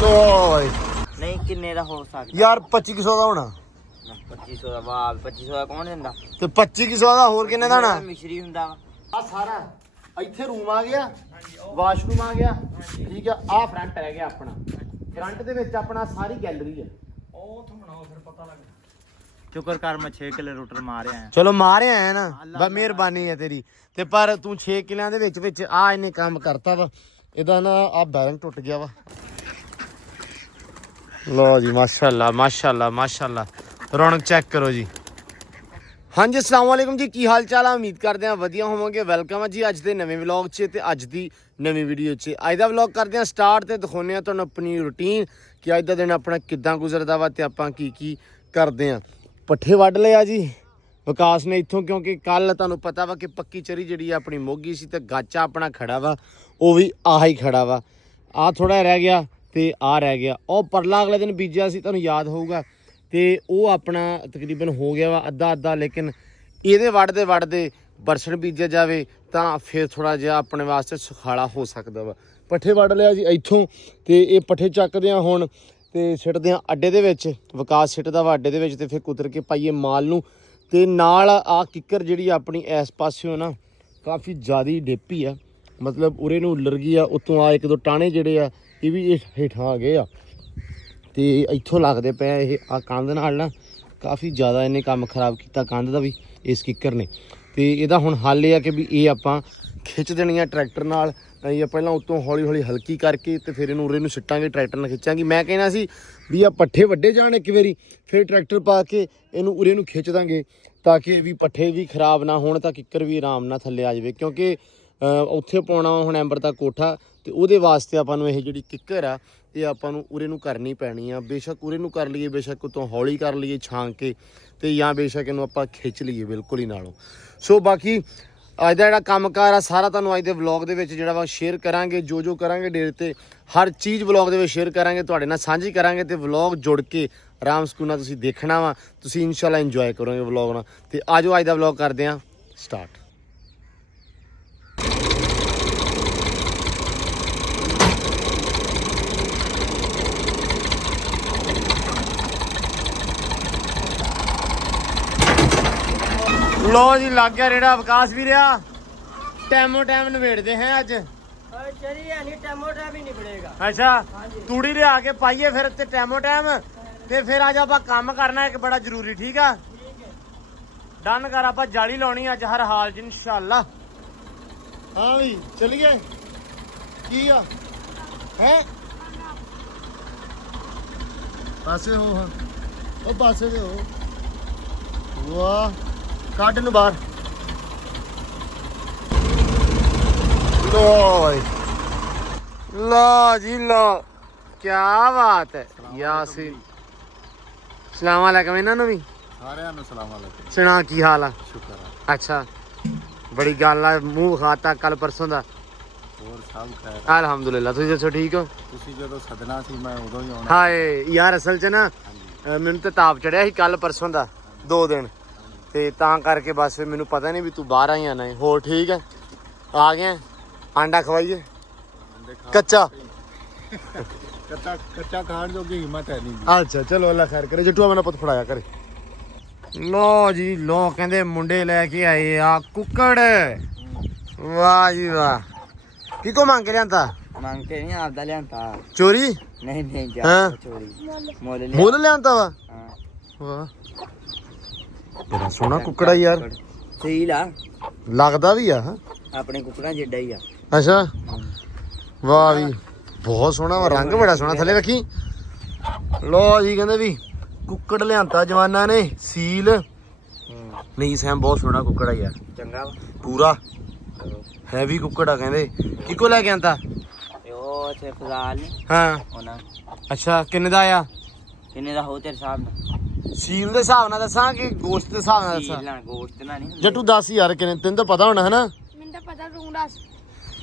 ਓਏ ਨਹੀਂ ਕਿੰਨੇ ਦਾ ਹੋ ਸਕਦਾ ਯਾਰ 2500 ਦਾ ਹੋਣਾ 2500 ਦਾ ਵਾਹ 2500 ਦਾ ਕੌਣ ਦਿੰਦਾ ਤੇ 2500 ਦਾ ਹੋਰ ਕਿੰਨੇ ਦਾ ਹੋਣਾ ਮਿਸ਼ਰੀ ਹੁੰਦਾ ਵਾ ਆ ਸਾਰਾ ਇੱਥੇ ਰੂਮ ਆ ਗਿਆ ਵਾਸ਼ਰੂਮ ਆ ਗਿਆ ਠੀਕ ਆ ਆ ਫਰੰਟ ਰਹਿ ਗਿਆ ਆਪਣਾ ਫਰੰਟ ਦੇ ਵਿੱਚ ਆਪਣਾ ਸਾਰੀ ਗੈਲਰੀ ਹੈ ਉਹ ਤੋਂ ਬਣਾਓ ਫਿਰ ਪਤਾ ਲੱਗ ਸ਼ੁਕਰ ਕਰ ਮੈਂ 6 ਕਿਲੇ ਰੋਟਰ ਮਾਰਿਆ ਆ ਚਲੋ ਮਾਰਿਆ ਹੈ ਨਾ ਬਸ ਮਿਹਰਬਾਨੀ ਹੈ ਤੇਰੀ ਤੇ ਪਰ ਤੂੰ 6 ਕਿਲਿਆਂ ਦੇ ਵਿੱਚ ਆ ਇਹਨੇ ਕੰਮ ਕਰਤਾ ਵਾ ਇਹਦਾ ਨਾ ਆ ਬੈਰਿੰਗ ਟੁੱਟ ਗਿਆ ਵਾ ਲਓ ਜੀ ਮਾਸ਼ਾਅੱਲਾ ਮਾਸ਼ਾਅੱਲਾ ਮਾਸ਼ਾਅੱਲਾ ਰੌਣਕ ਚੈੱਕ ਕਰੋ ਜੀ ਹਾਂਜੀ ਅਸਲਾਮ ਵਾਲੇਕੁਮ ਜੀ ਕੀ ਹਾਲ ਚਾਲ ਆ ਉਮੀਦ ਕਰਦੇ ਆ ਵਧੀਆ ਹੋਵੋਗੇ ਵੈਲਕਮ ਆ ਜੀ ਅੱਜ ਦੇ ਨਵੇਂ ਵਲੌਗ 'ਚ ਤੇ ਅੱਜ ਦੀ ਨਵੀਂ ਵੀਡੀਓ 'ਚ ਅੱਜ ਦਾ ਵਲੌਗ ਕਰਦੇ ਆ ਸਟਾਰਟ ਤੇ ਦਿਖਾਉਂਦੇ ਆ ਤੁਹਾਨੂੰ ਆਪਣੀ ਰੂਟੀਨ ਕਿ ਅੱਜ ਦਾ ਦਿਨ ਆਪਣਾ ਕਿੱਦਾਂ ਗੁਜ਼ਰਦਾ ਵਾ ਤੇ ਆਪਾਂ ਕੀ ਕਰਦੇ ਆ ਪੱਠੇ ਵੱਢ ਲਿਆ ਜੀ ਵਿਕਾਸ ਨੇ ਇੱਥੋਂ ਕਿਉਂਕਿ ਕੱਲ ਤੁਹਾਨੂੰ ਪਤਾ ਵਾ ਕਿ ਪੱਕੀ ਚਰੀ ਜਿਹੜੀ ਆਪਣੀ ਮੋਗੀ ਸੀ ਤੇ ਗਾਚਾ ਆਪਣਾ ਖੜਾ ਵਾ ਉਹ ਵੀ ਆਹ ਹੀ ਖੜਾ ਵਾ ਆ ਥੋੜਾ ਰਹਿ ਗਿਆ ਤੇ ਆ ਰਹਿ ਗਿਆ ਉਹ ਪਰਲਾ ਅਗਲੇ ਦਿਨ ਬੀਜਿਆ ਸੀ ਤੁਹਾਨੂੰ ਯਾਦ ਹੋਊਗਾ ਤੇ ਉਹ ਆਪਣਾ ਤਕਰੀਬਨ ਹੋ ਗਿਆ ਵਾ ਅੱਧਾ ਲੇਕਿਨ ਇਹਦੇ ਵੱਢਦੇ ਬਰਸਣ ਬੀਜਿਆ ਜਾਵੇ ਤਾਂ ਫਿਰ ਥੋੜਾ ਜਿਹਾ ਆਪਣੇ ਵਾਸਤੇ ਸੁਖਾਲਾ ਹੋ ਸਕਦਾ ਵਾ ਪੱਠੇ ਵੱਢ ਲਿਆ ਜੀ ਇੱਥੋਂ ਤੇ ਇਹ ਪੱਠੇ ਚੱਕਦੇ ਆ ਹੁਣ ਤੇ ਸਿੱਟਦੇ ਆ ਅੱਡੇ ਦੇ ਵਿੱਚ ਵਿਕਾਸ ਸਿੱਟਦਾ ਵਾ ਅੱਡੇ ਦੇ ਵਿੱਚ ਤੇ ਫਿਰ ਕੁਤਰ ਕੇ ਪਾਈਏ ਮਾਲ ਨੂੰ ਤੇ ਨਾਲ ਆ ਕਿੱਕਰ ਜਿਹੜੀ ਆਪਣੀ ਇਸ ਪਾਸਿਓਂ ਨਾ ਕਾਫੀ ਜ਼ਿਆਦਾ ਡੇਪੀ ਆ ਮਤਲਬ ਉਰੇ ਨੂੰ ਉੱਲਰ ਗਈ ਆ ਉੱਤੋਂ ਆ ਇੱਕ ਦੋ ਟਾਣੇ ਜਿਹੜੇ ਆ ਇਹ ਵੀ ਹੇਠਾਂ ਆ ਗਏ ਆ ਤੇ ਇੱਥੋਂ ਲੱਗਦੇ ਪਏ ਇਹ ਆ ਕੰਧ ਨਾਲ ਨਾ ਕਾਫੀ ਜ਼ਿਆਦਾ ਇਹਨੇ ਕੰਮ ਖਰਾਬ ਕੀਤਾ ਕੰਧ ਦਾ ਵੀ ਇਸ ਕਿੱਕਰ ਨੇ ਤੇ ਇਹਦਾ ਹੁਣ ਹੱਲ ਇਹ ਆ ਕਿ ਵੀ ਇਹ ਆਪਾਂ ਖਿੱਚ ਦੇਣੀ ਆ ਟਰੈਕਟਰ ਨਾਲ ਜਾਂ ਪਹਿਲਾਂ ਉੱਤੋਂ ਹੌਲੀ ਹਲਕੀ ਕਰਕੇ ਤੇ ਫਿਰ ਇਹਨੂੰ ਉਰੇ ਨੂੰ ਸਿੱਟਾਂਗੇ ਟਰੈਕਟਰ ਨਾਲ ਖਿੱਚਾਂਗੇ ਮੈਂ ਕਹਿਣਾ ਸੀ ਵੀ ਆ ਪੱਠੇ ਵੱਡੇ ਜਾਣ ਇੱਕ ਵਾਰੀ ਫਿਰ ਟਰੈਕਟਰ ਪਾ ਕੇ ਇਹਨੂੰ ਉਰੇ ਨੂੰ ਖਿੱਚ ਦਾਂਗੇ ਤਾਂ ਕਿ ਵੀ ਪੱਠੇ ਵੀ ਖਰਾਬ ਨਾ ਹੋਣ ਤਾਂ ਕਿੱਕਰ ਵੀ ਆਰਾਮ ਨਾਲ ਥੱਲੇ ਆ ਜਾਵੇ ਕਿਉਂਕਿ ਉੱਥੇ ਪਾਉਣਾ ਹੁਣ ਐਂਬਰ ਦਾ ਕੋਠਾ ਤੇ ਉਹਦੇ ਵਾਸਤੇ ਆਪਾਂ ਨੂੰ ਇਹ ਜਿਹੜੀ ਕਿੱਕਰ ਆ ਇਹ ਆਪਾਂ ਨੂੰ ਉਰੇ ਨੂੰ ਕਰਨੀ ਪੈਣੀ ਆ ਬੇਸ਼ੱਕ ਉਰੇ ਨੂੰ ਕਰ ਲਈਏ ਬੇਸ਼ੱਕ ਉਤੋਂ ਹੌਲੀ ਕਰ ਲਈਏ ਛਾਂਕ ਕੇ ਤੇ ਜਾਂ ਬੇਸ਼ੱਕ ਇਹਨੂੰ ਆਪਾਂ ਖਿੱਚ ਲਈਏ ਬਿਲਕੁਲ ਹੀ ਨਾਲੋਂ ਸੋ ਬਾਕੀ ਅੱਜ ਦਾ ਜਿਹੜਾ ਕੰਮਕਾਰ ਆ ਸਾਰਾ ਤੁਹਾਨੂੰ ਅੱਜ ਦੇ ਵਲੌਗ ਦੇ ਵਿੱਚ ਜਿਹੜਾ ਵਾ ਸ਼ੇਅਰ ਕਰਾਂਗੇ ਜੋ ਕਰਾਂਗੇ ਡੇਟ ਤੇ ਹਰ ਚੀਜ਼ ਵਲੌਗ ਦੇ ਵਿੱਚ ਸ਼ੇਅਰ ਕਰਾਂਗੇ ਤੁਹਾਡੇ ਨਾਲ ਸਾਂਝੀ ਕਰਾਂਗੇ ਤੇ ਵਲੌਗ ਜੁੜ ਕੇ ਆਰਾਮ ਸਕੂਨ ਨਾਲ ਤੁਸੀਂ ਦੇਖਣਾ ਵਾ ਤੁਸੀਂ ਇਨਸ਼ਾਅੱਲਾ ਇੰਜੋਏ ਕਰੋਗੇ ਵਲੌਗ ਨਾਲ ਤੇ ਆਜੋ ਅੱਜ ਦਾ ਵਲੌਗ ਕਰਦੇ ਆਂ ਸਟਾਰਟ ਲੋ ਜੀ ਲੱਗ ਗਿਆ ਰੇੜਾ ਵਿਕਾਸ ਵੀ ਰਿਹਾ ਟਾਈਮ ਨਵੇੜਦੇ ਹੈ ਅੱਜ ਚਰੀ ਨਹੀਂ ਟੈਮੋ ਟੈਮ ਹੀ ਨਿਬੜੇਗਾ ਅੱਛਾ ਤੂੜੀ ਲਿਆ ਕੇ ਪਾਈਏ ਫਿਰ ਤੇ ਟਾਈਮ ਤੇ ਫਿਰ ਅੱਜ ਆਪਾਂ ਕੰਮ ਕਰਨਾ ਇੱਕ ਬੜਾ ਜ਼ਰੂਰੀ ਠੀਕ ਆ ਡਨ ਕਰ ਆਪਾਂ ਜਾਲੀ ਲਾਉਣੀ ਅੱਜ ਹਰ ਹਾਲ 'ਚ ਇਨਸ਼ਾਅੱਲਾ ਹਾਂ ਵੀ ਚਲੀਏ ਕੀ ਆ ਹੈ ਪਾਸੇ ਹੋ ਹਾਂ ਉਹ ਪਾਸੇ ਦੇ ਹੋ ਵਾਹ ਕੱਢ ਨੂੰ ਬਾਹਰ लो जी लो क्या बात है यासीन सलाम अलैकुम इन्हां नूं भी ਸਾਰਿਆਂ ਨੂੰ ਸਲਾਮ ਅਲੈਕੁਮ सुना की हाल आ ਸ਼ੁਕਰ ਆ अच्छा बड़ी गल आ मुंह खाता कल परसों दा ਹੋਰ ਸਭ ਖੈਰ अल्हम्दुलिल्लाह तुसीं दसो ठीक हो ਤੁਸੀਂ ਜਦੋਂ ਸਦਨਾ ਸੀ ਮੈਂ ਉਦੋਂ ਹੀ ਆਉਣਾ हाय यार असल च ना मैनूं ते ताप चढ़िया ਸੀ कल परसों दा 2 दिन ਤੇ ਤਾਂ ਕਰਕੇ ਬਸ ਮੈਨੂੰ ਪਤਾ ਨਹੀਂ ਵੀ ਤੂੰ ਬਾਹਰ ਆਈ ਆਣਾ ਹੋਰ ਠੀਕ ਹੈ ਆ ਗਿਆ ਆਂਡਾ ਖਵਾਈਏ ਕੱਚਾ ਕੱਚਾ ਖਾਣ ਜੋਗੀ ਹਿੰਮਤ ਹੈ ਨਹੀਂ ਅੱਛਾ ਚਲੋ ਅੱਲਾ ਖੈਰ ਕਰੇ ਜੱਟੂ ਆਪਣਾ ਪੁੱਤ ਫੜਾਇਆ ਕਰੇ ਲੋ ਜੀ ਲੋ ਕਹਿੰਦੇ ਮੁੰਡੇ ਲੈ ਕੇ ਆਏ ਆ ਕੁੱਕੜ ਵਾਹ ਜੀ ਵਾਹ ਕਿਹਕੋ ਮੰਗ ਕੇ ਲਿਆਂਦਾ ਮੰਗ ਕੇ ਨਹੀਂ ਆਪਦਾ ਲਿਆਂਦਾ ਚੋਰੀ ਨਹੀਂ ਹਾਂ। ਚੋਰੀ ਮੁੱਲ ਲਿਆਂਦਾ ਵਾ ਹਾਂ ਵਾਹ ਬੜਾ ਸੋਹਣਾ ਕੁੱਕੜਾ ਯਾਰ ਸਹੀ ਲਾ ਲੱਗਦਾ ਵੀ ਆ ਆਪਣੇ ਕੁੱਕੜਾਂ ਜਿੱਡਾ ਹੀ ਆ ਅੱਛਾ ਵਾਹ ਵੀ ਬਹੁਤ ਸੋਹਣਾ ਵਾ ਰੰਗ ਬੜਾ ਸੋਹਣਾ ਥੱਲੇ ਵੇਖੀ ਲੋ ਜੀ ਕਹਿੰਦੇ ਵੀ ਕੁੱਕੜ ਲਿਆਂਤਾ ਜਵਾਨਾਂ ਨੇ ਸੀਲ ਨਹੀਂ ਸੈਮ ਬਹੁਤ ਸੋਹਣਾ ਕੁੱਕੜ ਆ ਯਾਰ ਚੰਗਾ ਵਾ ਪੂਰਾ ਹੈਵੀ ਕੁੱਕੜ ਆ ਕਹਿੰਦੇ ਕਿੱਕੋ ਲੈ ਕੇ ਆਂਦਾ ਤੇ ਉਹ ਇੱਥੇ ਫਜ਼ਾਲ ਨੇ ਹਾਂ ਉਹਨਾਂ ਅੱਛਾ ਕਿੰਨੇ ਦਾ ਆ ਕਿੰਨੇ ਦਾ ਹੋ ਤੇਰੇ ਹਿਸਾਬ ਨਾਲ ਸੀਲ ਦੇ ਹਿਸਾਬ ਨਾਲ ਦੱਸਾਂ ਕਿ ਗੋਸ਼ਤ ਦੇ ਹਿਸਾਬ ਨਾਲ ਦੱਸਾਂ ਨਾ ਗੋਸ਼ਤ ਨਾ ਨਹੀਂ ਜੱਟੂ ਦੱਸ ਯਾਰ ਕਿੰਨੇ ਤੈਨੂੰ ਤਾਂ ਪਤਾ ਹੋਣਾ ਹੈ ਨਾ ਮੈਨੂੰ ਤਾਂ ਪਤਾ ਤੂੰ ਦੱਸ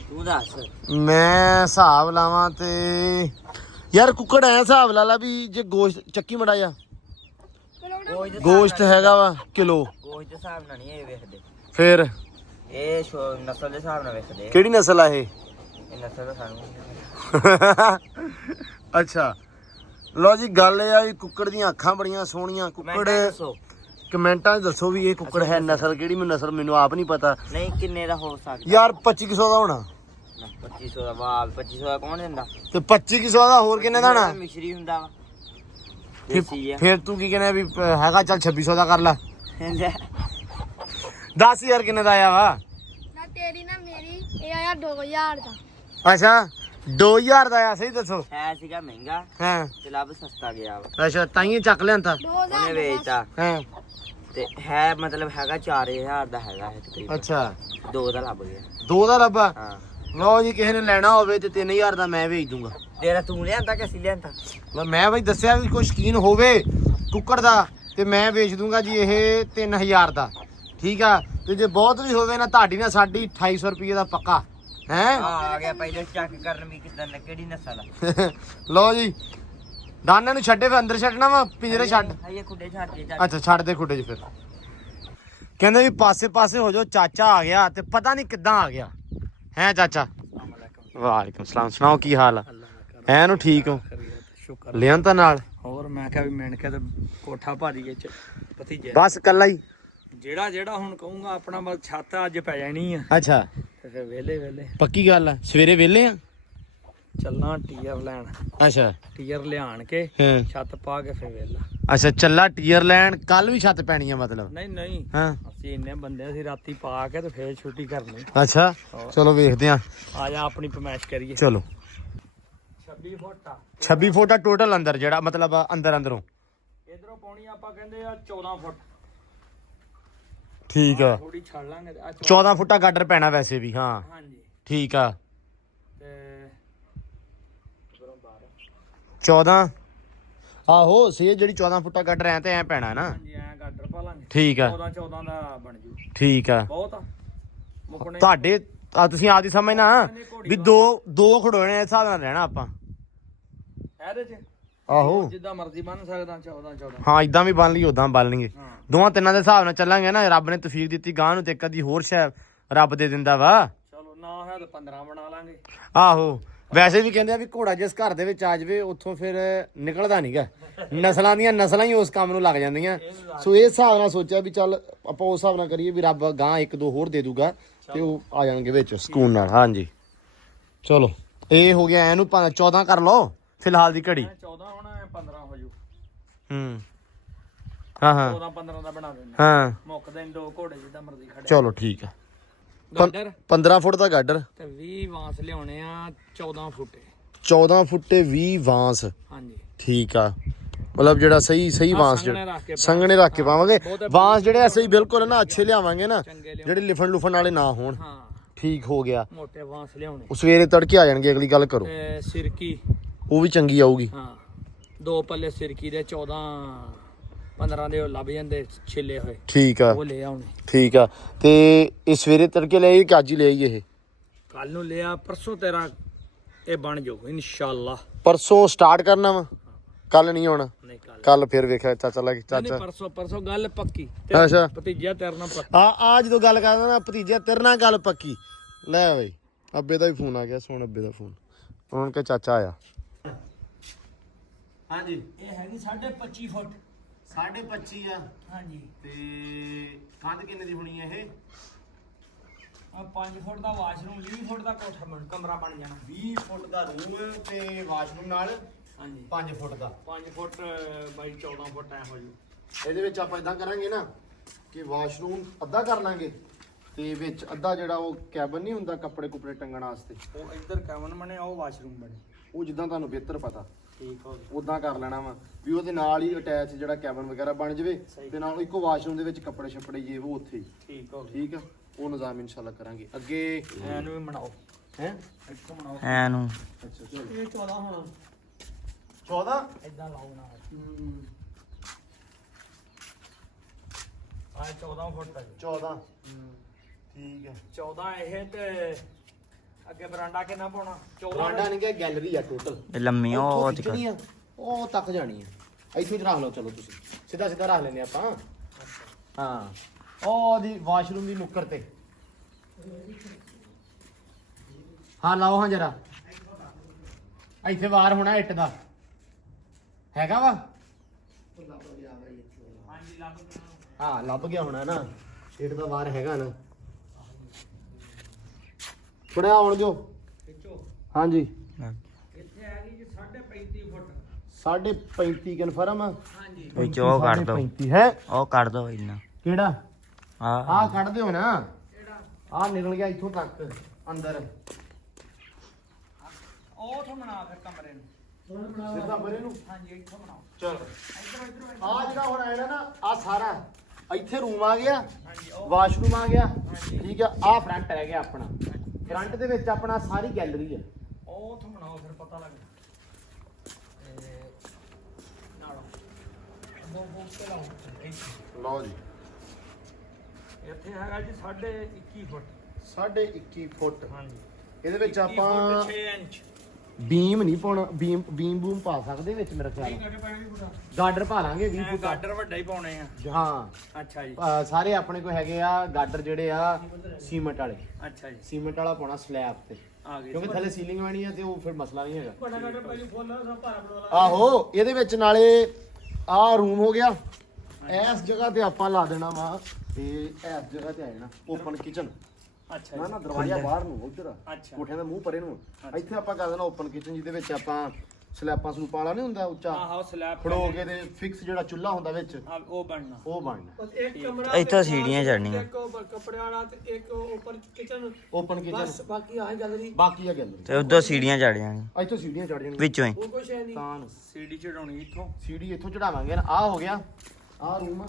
ਤੂੰ ਦੱਸ ਮੈਂ ਹਿਸਾਬ ਲਾਵਾਂ ਤੇ ਯਾਰ ਕੁੱਕੜ ਐ ਹਿਸਾਬ ਲਾ ਲਾ ਵੀ ਜੇ ਗੋਸ਼ਤ ਚੱਕੀ ਮੜਾ ਜਾ ਗੋਸ਼ਤ ਹੈਗਾ ਵਾ ਕਿਲੋ ਗੋਸ਼ਤ ਦੇ ਹਿਸਾਬ ਨਾਲ ਨਹੀਂ ਇਹ ਵੇਖਦੇ ਫਿਰ ਇਹ ਨਸਲ ਦੇ ਹਿਸਾਬ ਨਾਲ ਵੇਖਦੇ ਕਿਹੜੀ ਨਸਲ ਆ ਇਹ ਇਹ ਨਸਲ ਦਾ ਸਾਨੂੰ ਅੱਛਾ ਲਓ ਜੀ ਗੱਲ ਇਹ ਆ ਵੀ ਕੁੱਕੜ ਦੀਆਂ ਅੱਖਾਂ ਬੜੀਆਂ ਸੋਹਣੀਆਂ ਕੁੱਕੜ ਦੱਸੋ ਕਮੈਂਟਾਂ 'ਚ ਦੱਸੋ ਵੀ ਇਹ ਕੁੱਕੜ ਹੈ ਨਸਲ ਕਿਹੜੀ ਮੈਨੂੰ ਨਸਲ ਮੈਨੂੰ ਆਪ ਨਹੀਂ ਪਤਾ ਨਹੀਂ ਕਿੰਨੇ ਦਾ ਹੋ ਸਕਦਾ ਯਾਰ 2500 ਦਾ ਹੋਣਾ 2500 ਦਾ ਵਾਹ 2500 ਦਾ ਕੌਣ ਦਿੰਦਾ ਤੇ 2500 ਦਾ ਹੋਰ ਕਿੰਨੇ ਦਾ ਹੋਣਾ ਮਿਸ਼ਰੀ ਹੁੰਦਾ ਵਾ ਦੇਸੀ ਆ ਫਿਰ ਤੂੰ ਕੀ ਕਹਿੰਦਾ ਵੀ ਹੈਗਾ ਚੱਲ 2600 ਦਾ ਕਰ ਲੈ 10000 ਕਿੰਨੇ ਦਾ ਆਇਆ ਵਾ ਨਾ ਤੇਰੀ ਨਾ ਮੇਰੀ ਇਹ ਆਇਆ 2000 ਦਾ ਅੱਛਾ 2000 ਦਾ ਆਇਆ ਸਹੀ ਦੱਸੋ ਹੈ ਸੀਗਾ ਮਹਿੰਗਾ ਹਾਂ ਤੇ ਲੱਭ ਸਸਤਾ ਗਿਆ ਵਾ ਅੱਛਾ ਤਾਈਂ ਚੱਕ ਲਿਆਂਤਾ 2000 ਉਹਨੇ ਵੇਚਤਾ ਹਾਂ ਤੇ ਹੈ ਮਤਲਬ ਹੈਗਾ 4000 ਦਾ ਹੈਗਾ ਇਹ ਤਕਰੀਬਨ ਅੱਛਾ 2 ਦਾ ਲੱਭ ਗਿਆ 2 ਦਾ ਲੱਭਾ ਹਾਂ ਲਓ ਜੀ ਕਿਸੇ ਨੇ ਲੈਣਾ ਹੋਵੇ ਤੇ 3000 ਦਾ ਮੈਂ ਵੇਚ ਦੂੰਗਾ ਤੇਰਾ ਤੂੰ ਲਿਆਂਦਾ ਕਿ ਅਸੀਂ ਲਿਆਂਦਾ ਮੈਂ ਬਈ ਦੱਸਿਆ ਵੀ ਕੋਈ ਸ਼ੌਕੀਨ ਹੋਵੇ ਕੁੱਕੜ ਦਾ ਤੇ ਮੈਂ ਵੇਚ ਦੂੰਗਾ ਜੀ ਇਹ 3000 ਦਾ ਠੀਕ ਆ ਤੇ ਜੇ ਬਹੁਤ ਵੀ ਹੋਵੇ ਨਾ ਤੁਹਾਡੀ ਨਾ ਸਾਡੀ 2800 ਰੁਪਏ ਦਾ ਪੱਕਾ ਹੈ ਆ ਗਿਆ ਪਹਿਲੇ ਚੈੱਕ ਕਰਨ ਵੀ ਕਿਦਾਂ ਕਿਹੜੀ ਨਸਲ ਆ ਲਓ ਜੀ ਦਾਨੇ ਨੂੰ ਛੱਡੇ ਫਿਰ ਅੰਦਰ ਛੱਡਣਾ ਵਾ ਪਿੰਜਰੇ ਛੱਡ ਇਹ ਖੁੱਡੇ ਛੱਡੇ ਅੱਛਾ ਛੱਡ ਦੇ ਖੁੱਡੇ 'ਚ ਫਿਰ ਕਹਿੰਦੇ ਵੀ ਪਾਸੇ ਪਾਸੇ ਹੋ ਜਾਓ ਚਾਚਾ ਆ ਗਿਆ ਤੇ ਪਤਾ ਨਹੀਂ ਕਿੱਦਾਂ ਆ ਗਿਆ ਹੈ ਚਾਚਾ ਵਾਲੇਕੁਮ ਸਲਾਮ ਸੁਣਾਓ ਕੀ ਹਾਲ ਆ ਐ ਨੂੰ ਠੀਕ ਹੋ ਸ਼ੁਕਰ ਲਿਆਂ ਤਾਂ ਨਾਲ ਹੋਰ ਮੈਂ ਕਿਹਾ ਵੀ ਮਿਣ ਕੇ ਤੇ ਕੋਠਾ ਭਾਰੀ ਚ ਭਤੀਜੇ ਬਸ ਕੱਲਾ ਹੀ ਜਿਹੜਾ ਹੁਣ ਕਹੂੰਗਾ ਆਪਣਾ ਬਸ ਛੱਤ ਅੱਜ ਪੈ ਜਾਣੀ ਆ ਅੱਛਾ ਤੇ ਫਿਰ ਵੇਲੇ ਪੱਕੀ ਗੱਲ ਆ ਸਵੇਰੇ ਵਿਹਲੇ ਆ ਚੱਲਾਂ ਟੀਅਰ ਲੈਣ ਅੱਛਾ ਟੀਅਰ ਲਿਆਣ ਕੇ ਹਾਂ ਛੱਤ ਪਾ ਕੇ ਫਿਰ ਵੇਲਾ ਅੱਛਾ ਚੱਲਾ ਟੀਅਰ ਲੈਣ ਕੱਲ ਵੀ ਛੱਤ ਪੈਣੀ ਆ ਮਤਲਬ ਨਹੀਂ ਹਾਂ ਅਸੀਂ ਇੰਨੇ ਬੰਦੇ ਅਸੀਂ ਰਾਤੀ ਪਾ ਕੇ ਤੇ ਫਿਰ ਛੁੱਟੀ ਕਰਨੀ ਅੱਛਾ ਚਲੋ ਵੇਖਦੇ ਆ ਆ ਜਾ ਆਪਣੀ ਪਮੈਸ਼ ਕਰੀਏ ਚਲੋ 26 ਫੁੱਟ ਆ 26 ਫੁੱਟ ਆ ਟੋਟਲ ਅੰਦਰ ਜਿਹੜਾ ਮਤਲਬ ਅੰਦਰੋਂ ਇਧਰੋਂ ਪਾਉਣੀ ਆਪਾਂ ਕਹਿੰਦੇ ਆ 14 ਫੁੱਟ ਠੀਕ ਆ ਥੋੜੀ ਛੱਡ ਲਾਂਗੇ ਤੇ 14 ਫੁੱਟਾ ਗਾਡਰ ਪੈਣਾ ਵੈਸੇ ਵੀ ਹਾਂ ਹਾਂਜੀ ਠੀਕ ਆ ਤੇ ਇਧਰੋਂ 12 14 ਆਹੋ ਸੇ ਜਿਹੜੀ 14 ਫੁੱਟਾ ਗਾਡਰ ਐ ਤੇ ਐ ਪੈਣਾ ਨਾ ਹਾਂਜੀ ਐ ਗਾਡਰ ਪਾ ਲਾਂਗੇ ਠੀਕ ਆ 14 ਦਾ ਬਣ ਜੂ ਠੀਕ ਆ ਬਹੁਤ ਆ ਮੁਕਣੇ ਤੁਹਾਡੇ ਆ ਤੁਸੀਂ ਆਪਦੀ ਸਮਝਣਾ ਵੀ ਦੋ ਖੜੋਣੇ ਇਸ ਹਿਸਾਬ ਨਾਲ ਰਹਿਣਾ ਆਪਾਂ ਇਹਦੇ ਚ ਆਹੋ ਜਿੱਦਾਂ ਮਰਜ਼ੀ ਬੰਨ ਸਕਦਾ 14 ਹਾਂ ਇਦਾਂ ਵੀ ਬਣ ਲਈ ਉਦਾਂ ਬਣ ਲਈਏ ਹਾਂ ਦੋਵਾਂ ਤਿੰਨਾਂ ਦੇ ਹਿਸਾਬ ਨਾਲ ਚੱਲਾਂਗੇ ਨਾ ਰੱਬ ਨੇ ਤੌਫੀਕ ਦਿੱਤੀ ਗਾਂ ਨੂੰ ਤੇ ਕਦੀ ਹੋਰ ਸ਼ਾਇਦ ਰੱਬ ਦੇ ਦਿੰਦਾ ਵਾ ਚਲੋ ਨਾ ਹੈ ਤਾਂ 15 ਬਣਾ ਲਾਂਗੇ ਆਹੋ ਵੈਸੇ ਵੀ ਕਹਿੰਦੇ ਆ ਵੀ ਘੋੜਾ ਜਿਸ ਘਰ ਦੇ ਵਿੱਚ ਆ ਜਾਵੇ ਉੱਥੋਂ ਫਿਰ ਨਿਕਲਦਾ ਨਹੀਂਗਾ ਨਸਲਾਂ ਦੀਆਂ ਨਸਲਾਂ ਹੀ ਉਸ ਕੰਮ ਨੂੰ ਲੱਗ ਜਾਂਦੀਆਂ ਸੋ ਇਹ ਹਿਸਾਬ ਨਾਲ ਸੋਚਿਆ ਵੀ ਚੱਲ ਆਪਾਂ ਉਸ ਹਿਸਾਬ ਨਾਲ ਕਰੀਏ ਵੀ ਰੱਬ ਗਾਂ ਇੱਕ ਦੋ ਹੋਰ ਦੇ ਦੂਗਾ ਤੇ ਉਹ ਆ ਜਾਣਗੇ ਵਿੱਚ ਸਕੂਨ ਨਾਲ ਹਾਂਜੀ ਚਲੋ ਇਹ ਹੋ ਗਿਆ ਇਹਨੂੰ 14 ਕਰ ਲਓ ਫਿਲਹਾਲ ਦੀ ਘੜੀ 14 ਹੋਣਾ 15 ਹੋ ਜੂ ਹੂੰ ਹਾਂ ਹਾਂ 14-15 ਦਾ ਬਣਾ ਦੇਣਾ ਹਾਂ ਮੁੱਕਦੇ ਨੇ 2 ਘੋੜੇ ਜਿੱਦਾਂ ਮਰਜ਼ੀ ਖੜੇ ਚਲੋ ਠੀਕ ਆ ਗਾਡਰ 15 ਫੁੱਟ ਦਾ ਗਾਡਰ ਤੇ 20 ਵਾਂਸ ਲਿਆਉਣੇ ਆ 14 ਫੁੱਟੇ 14 ਫੁੱਟੇ 20 ਵਾਂਸ ਹਾਂਜੀ ਠੀਕ ਆ ਮਤਲਬ ਜਿਹੜਾ ਸਹੀ ਵਾਂਸ ਸੰਘਣੇ ਰੱਖ ਕੇ ਪਾਵਾਂਗੇ ਵਾਂਸ ਜਿਹੜੇ ਐਸੇ ਹੀ ਬਿਲਕੁਲ ਨਾ ਅੱਛੇ ਲਿਆਵਾਂਗੇ ਨਾ ਜਿਹੜੇ ਲਿਫਣ ਲੁਫਣ ਵਾਲੇ ਨਾ ਹੋਣ ਹਾਂ ਠੀਕ ਹੋ ਗਿਆ ਮੋਟੇ ਵਾਂਸ ਲਿਆਉਣੇ ਉਹ ਸਵੇਰੇ ਤੜਕੇ ਆ ਜਾਣਗੇ ਅਗਲੀ ਗੱਲ ਕਰੋ ਤੇ ਸਿਰਕੀ ਉਹ ਵੀ ਚੰਗੀ ਆਊਗੀ ਹਾਂ 2 ਪੱਲੇ ਸਿਰਕੀ ਦੇ 14-15 ਦੇ ਉਹ ਲੱਭ ਜਾਂਦੇ ਛਿੱਲੇ ਹੋਏ ਠੀਕ ਆ ਉਹ ਲੈ ਆਉਣੇ ਠੀਕ ਆ ਤੇ ਇਹ ਸਵੇਰੇ ਤੜਕੇ ਲੈ ਆਈ ਕਿ ਅੱਜ ਹੀ ਲੈ ਆਈ ਇਹ ਕੱਲ ਨੂੰ ਲਿਆ ਪਰਸੋਂ ਤੇਰਾ ਇਹ ਬਣ ਜਾਊ ਇਨਸ਼ਾਅੱਲਾ ਪਰਸੋਂ ਸਟਾਰਟ ਕਰਨਾ ਵਾ ਕੱਲ ਨਹੀਂ ਆਉਣਾ ਨਹੀਂ ਕੱਲ ਫਿਰ ਵੇਖਿਆ ਚਾਚਾ ਲੱਗ ਚਾਚਾ ਪਰਸੋਂ ਗੱਲ ਪੱਕੀ ਅੱਛਾ ਭਤੀਜਾ ਤੇਰੇ ਨਾਲ ਪੱਕੀ ਆ ਜਦੋਂ ਗੱਲ ਕਰਦਾ ਨਾ ਭਤੀਜਾ ਤੇਰੇ ਨਾਲ ਗੱਲ ਪੱਕੀ ਲੈ ਬਈ ਅੱਬੇ ਦਾ ਵੀ ਫੋਨ ਆ ਗਿਆ ਸੁਣ ਅੱਬੇ ਦਾ ਫੋਨ ਉਹਨਾਂ ਕੇ ਚਾਚਾ ਆਇਆ ਹਾਂਜੀ ਇਹ ਹੈਗੀ 25.5 ਫੁੱਟ 25.5 ਆ ਹਾਂਜੀ ਤੇ ਕੰਧ ਕਿੰਨੇ ਦੀ ਹੋਣੀ ਹੈ ਇਹ ਆ 5 ਫੁੱਟ ਦਾ ਵਾਸ਼ਰੂਮ 20 ਫੁੱਟ ਦਾ ਕੋਠਾ ਕਮਰਾ ਬਣ ਜਾਣਾ 20 ਫੁੱਟ ਦਾ ਰੂਮ ਤੇ ਵਾਸ਼ਰੂਮ ਨਾਲ ਹਾਂਜੀ 5 ਫੁੱਟ ਦਾ 5 ਫੁੱਟ ਬਾਈ 14 ਫੁੱਟ ਐ ਹੋ ਜੂ ਇਹਦੇ ਵਿੱਚ ਆਪਾਂ ਇਦਾਂ ਕਰਾਂਗੇ ਨਾ ਕਿ ਵਾਸ਼ਰੂਮ ਅੱਧਾ ਕਰ ਲਾਂਗੇ ਤੇ ਵਿੱਚ ਅੱਧਾ ਜਿਹੜਾ ਉਹ ਕੈਬਨ ਨਹੀਂ ਹੁੰਦਾ ਕੱਪੜੇ ਕੁਪੜੇ ਟੰਗਣ ਵਾਸਤੇ ਉਹ ਇੱਧਰ ਕੈਬਨ ਬਣੇ ਉਹ ਵਾਸ਼ਰੂਮ ਬਣੇ ਉਹ ਜਿੱਦਾਂ ਤੁਹਾਨੂੰ ਬਿਹਤਰ ਪਤਾ ਠੀਕ ਹੋ ਗਿਆ ਉਦਾਂ ਕਰ ਲੈਣਾ ਵਾ ਵੀ ਉਹਦੇ ਨਾਲ ਹੀ ਅਟੈਚ ਜਿਹੜਾ ਕੈਬਨ ਵਗੈਰਾ ਬਣ ਜਾਵੇ ਤੇ ਨਾਲ ਇੱਕੋ ਵਾਸ਼ਰੂਮ ਦੇ ਵਿੱਚ ਕੱਪੜੇ ਛੱਪੜੇ ਜੇ ਉਹ ਉੱਥੇ ਹੀ ਠੀਕ ਹੋ ਗਿਆ ਠੀਕ ਆ ਉਹ ਨਿਜ਼ਾਮ ਇਨਸ਼ਾਅੱਲਾ ਕਰਾਂਗੇ ਅੱਗੇ ਐਨੂੰ ਵੀ ਬਣਾਓ ਹੈ ਇੱਥੋਂ ਬਣਾਓ ਐਨੂੰ ਅੱਛਾ ਚਲੋ ਇਹ 14 ਹੋਣਾ 14 ਇਦਾਂ ਲਾਓ ਨਾ ਆ 14 ਫੁੱਟ ਦਾ 14 ਠੀਕ ਹੈ 14 ਇਹ ਤੇ ਅੱਗੇ ਬਰਾਂਡਾ ਕਿੰਨਾ ਪਾਉਣਾ 14 ਬਰਾਂਡਾ ਨਹੀਂ ਕਿ ਗੈਲਰੀ ਆ ਟੋਟਲ ਇਹ ਲੰਮੀ ਉਹ ਖਿੱਚਣੀ ਆ ਉਹ ਤੱਕ ਜਾਣੀ ਆ ਇੱਥੋਂ ਹੀ ਰੱਖ ਲਓ ਚਲੋ ਤੁਸੀਂ ਸਿੱਧਾ ਸਿੱਧਾ ਰੱਖ ਲੈਨੇ ਆਪਾਂ ਹਾਂ ਉਹ ਦੀ ਵਾਸ਼ਰੂਮ ਦੀ ਨੁੱਕਰ ਤੇ ਹਾਂ ਲਾਓ ਹਾਂ ਜਰਾ ਇੱਥੇ ਵਾਰ ਹੋਣਾ ਇੱਟ ਦਾ ਹੈਗਾ ਵਾ ਹਾਂ ਲੱਭ ਗਿਆ ਹੋਣਾ ਨਾ ਸੀਟ ਦਾ ਵਾਰ ਹੈਗਾ ਨਾ ਥੋੜਾ ਆਉਣ ਜੋ ਹਾਂਜੀ ਇੱਥੇ ਹੈਗੀ ਜੀ 35.5 ਫੁੱਟ 35.5 ਕਨਫਰਮ ਆ ਹਾਂਜੀ ਵਿੱਚ ਉਹ ਕੱਢ ਦੋ 35 ਹੈ ਉਹ ਕੱਢ ਦੋ ਇੰਨਾ ਕਿਹੜਾ ਆ ਆਹ ਕੱਢ ਦਿਓ ਨਾ ਆਹ ਨਿਕਲ ਗਿਆ ਇੱਥੋਂ ਤੱਕ ਅੰਦਰ ਉਹ ਤੋਂ ਬਣਾ ਫਿਰ ਕਮਰੇ ਨੂੰ ਸਿੱਧਾ ਪਰੇ ਨੂੰ ਹਾਂਜੀ ਇੱਥੋਂ ਬਣਾਓ ਚਲ ਆ ਜਿਹੜਾ ਹੁਣ ਆਇਆ ਨਾ ਆ ਸਾਰਾ ਇੱਥੇ ਰੂਮ ਆ ਗਿਆ ਹਾਂਜੀ ਉਹ ਵਾਸ਼ਰੂਮ ਆ ਗਿਆ ਠੀਕ ਆ ਆ ਫਰੰਟ ਰਹਿ ਗਿਆ ਆਪਣਾ ਫਰੰਟ ਦੇ ਵਿੱਚ ਆਪਣਾ ਸਾਰੀ ਗੈਲਰੀ ਆ ਉਹ ਤੋਂ ਬਣਾਓ ਫਿਰ ਪਤਾ ਲੱਗਦਾ ਨਾਲੋਂ ਦੋ ਬੋਕ ਤੇ ਲਾਓ ਲਓ ਜੀ ਇੱਥੇ ਹੈਗਾ ਜੀ 21.5 ਫੁੱਟ 21.5 ਫੁੱਟ ਹਾਂਜੀ ਇਹਦੇ ਵਿੱਚ 21 ਆਪਾਂ ਫੁੱਟ 6 ਇੰਚ ਬੀਮ ਨਹੀਂ ਪਾਉਣਾ ਬੀਮ ਬੂਮ ਪਾ ਸਕਦੇ ਵਿੱਚ ਮੇਰਾ ਖਿਆਲ ਗਾਡਰ ਪਾ ਲਾਂਗੇ 20 ਫੁੱਟ ਗਾਡਰ ਵੱਡਾ ਹੀ ਪਾਉਣੇ ਆ ਹਾਂ ਅੱਛਾ ਜੀ ਸਾਰੇ ਆਪਣੇ ਕੋਲ ਹੈਗੇ ਆ ਗਾਡਰ ਜਿਹੜੇ ਆ ਸੀਮੈਂਟ ਵਾਲੇ ਅੱਛਾ ਜੀ ਸੀਮੈਂਟ ਵਾਲਾ ਪਾਉਣਾ ਸਲੈਬ ਤੇ ਆ ਗਏ ਕਿਉਂਕਿ ਥੱਲੇ ਸੀਲਿੰਗ ਬਣੀ ਆ ਤੇ ਉਹ ਫਿਰ ਮਸਲਾ ਨਹੀਂ ਹੈਗਾ ਵੱਡਾ ਗਾਡਰ ਪਹਿਲੀ ਫੁੱਲ ਸਭ ਭਾਰਾ ਬਣਾਉਣਾ ਆਹੋ ਇਹਦੇ ਵਿੱਚ ਨਾਲੇ ਆਹ ਰੂਮ ਹੋ ਗਿਆ ਇਸ ਜਗ੍ਹਾ ਤੇ ਆਪਾਂ ਲਾ ਦੇਣਾ ਵਾ ਤੇ ਇਸ ਜਗ੍ਹਾ ਤੇ ਆ ਜਾਣਾ ਓਪਨ ਕਿਚਨ ਅੱਛਾ ਨਾ ਨਾ ਦਰਵਾਜ਼ਾ ਬਾਹਰ ਨੂੰ ਉਧਰ ਅੱਛਾ ਕੋਠਿਆਂ ਦਾ ਮੂੰਹ ਪਰੇ ਨੂੰ ਇੱਥੇ ਆਪਾਂ ਕਰ ਦੇਣਾ ਓਪਨ ਕਿਚਨ ਜਿਹਦੇ ਵਿੱਚ ਆਪਾਂ ਸਲੈਬਾਂ ਸਲੂਪਾਂ ਵਾਲਾ ਨਹੀਂ ਹੁੰਦਾ ਉੱਚਾ ਆਹ ਸਲੈਬ ਖੜੋ ਕੇ ਤੇ ਫਿਕਸ ਜਿਹੜਾ ਚੁੱਲ੍ਹਾ ਹੁੰਦਾ ਵਿੱਚ ਉਹ ਬਣਨਾ ਉਹ ਬਣਨਾ ਬਸ ਇੱਕ ਕਮਰਾ ਇੱਥੋਂ ਸੀੜੀਆਂ ਚੜਨੀਆਂ ਇੱਕ ਕੱਪੜੇ ਵਾਲਾ ਤੇ ਇੱਕ ਉੱਪਰ ਕਿਚਨ ਓਪਨ ਕਿਚਨ ਬਸ ਬਾਕੀ ਆਹ ਗੈਲਰੀ ਬਾਕੀ ਆ ਗੈਲਰੀ ਤੇ ਉਧਰ ਸੀੜੀਆਂ ਚੜ ਜਾਣੀਆਂ ਇੱਥੋਂ ਸੀੜੀਆਂ ਚੜ ਜਾਣਗੀਆਂ ਵਿੱਚੋਂ ਹੀ ਉਹ ਕੁਛ ਹੈ ਨਹੀਂ ਤਾਂ ਨੂੰ ਸੀਡੀ ਚੜਾਉਣੀ ਇੱਥੋਂ ਸੀੜੀ ਇੱਥੋਂ ਚੜਾਵਾਂਗੇ ਨਾ ਆਹ ਹੋ ਗਿਆ ਆਹ ਰੂਮ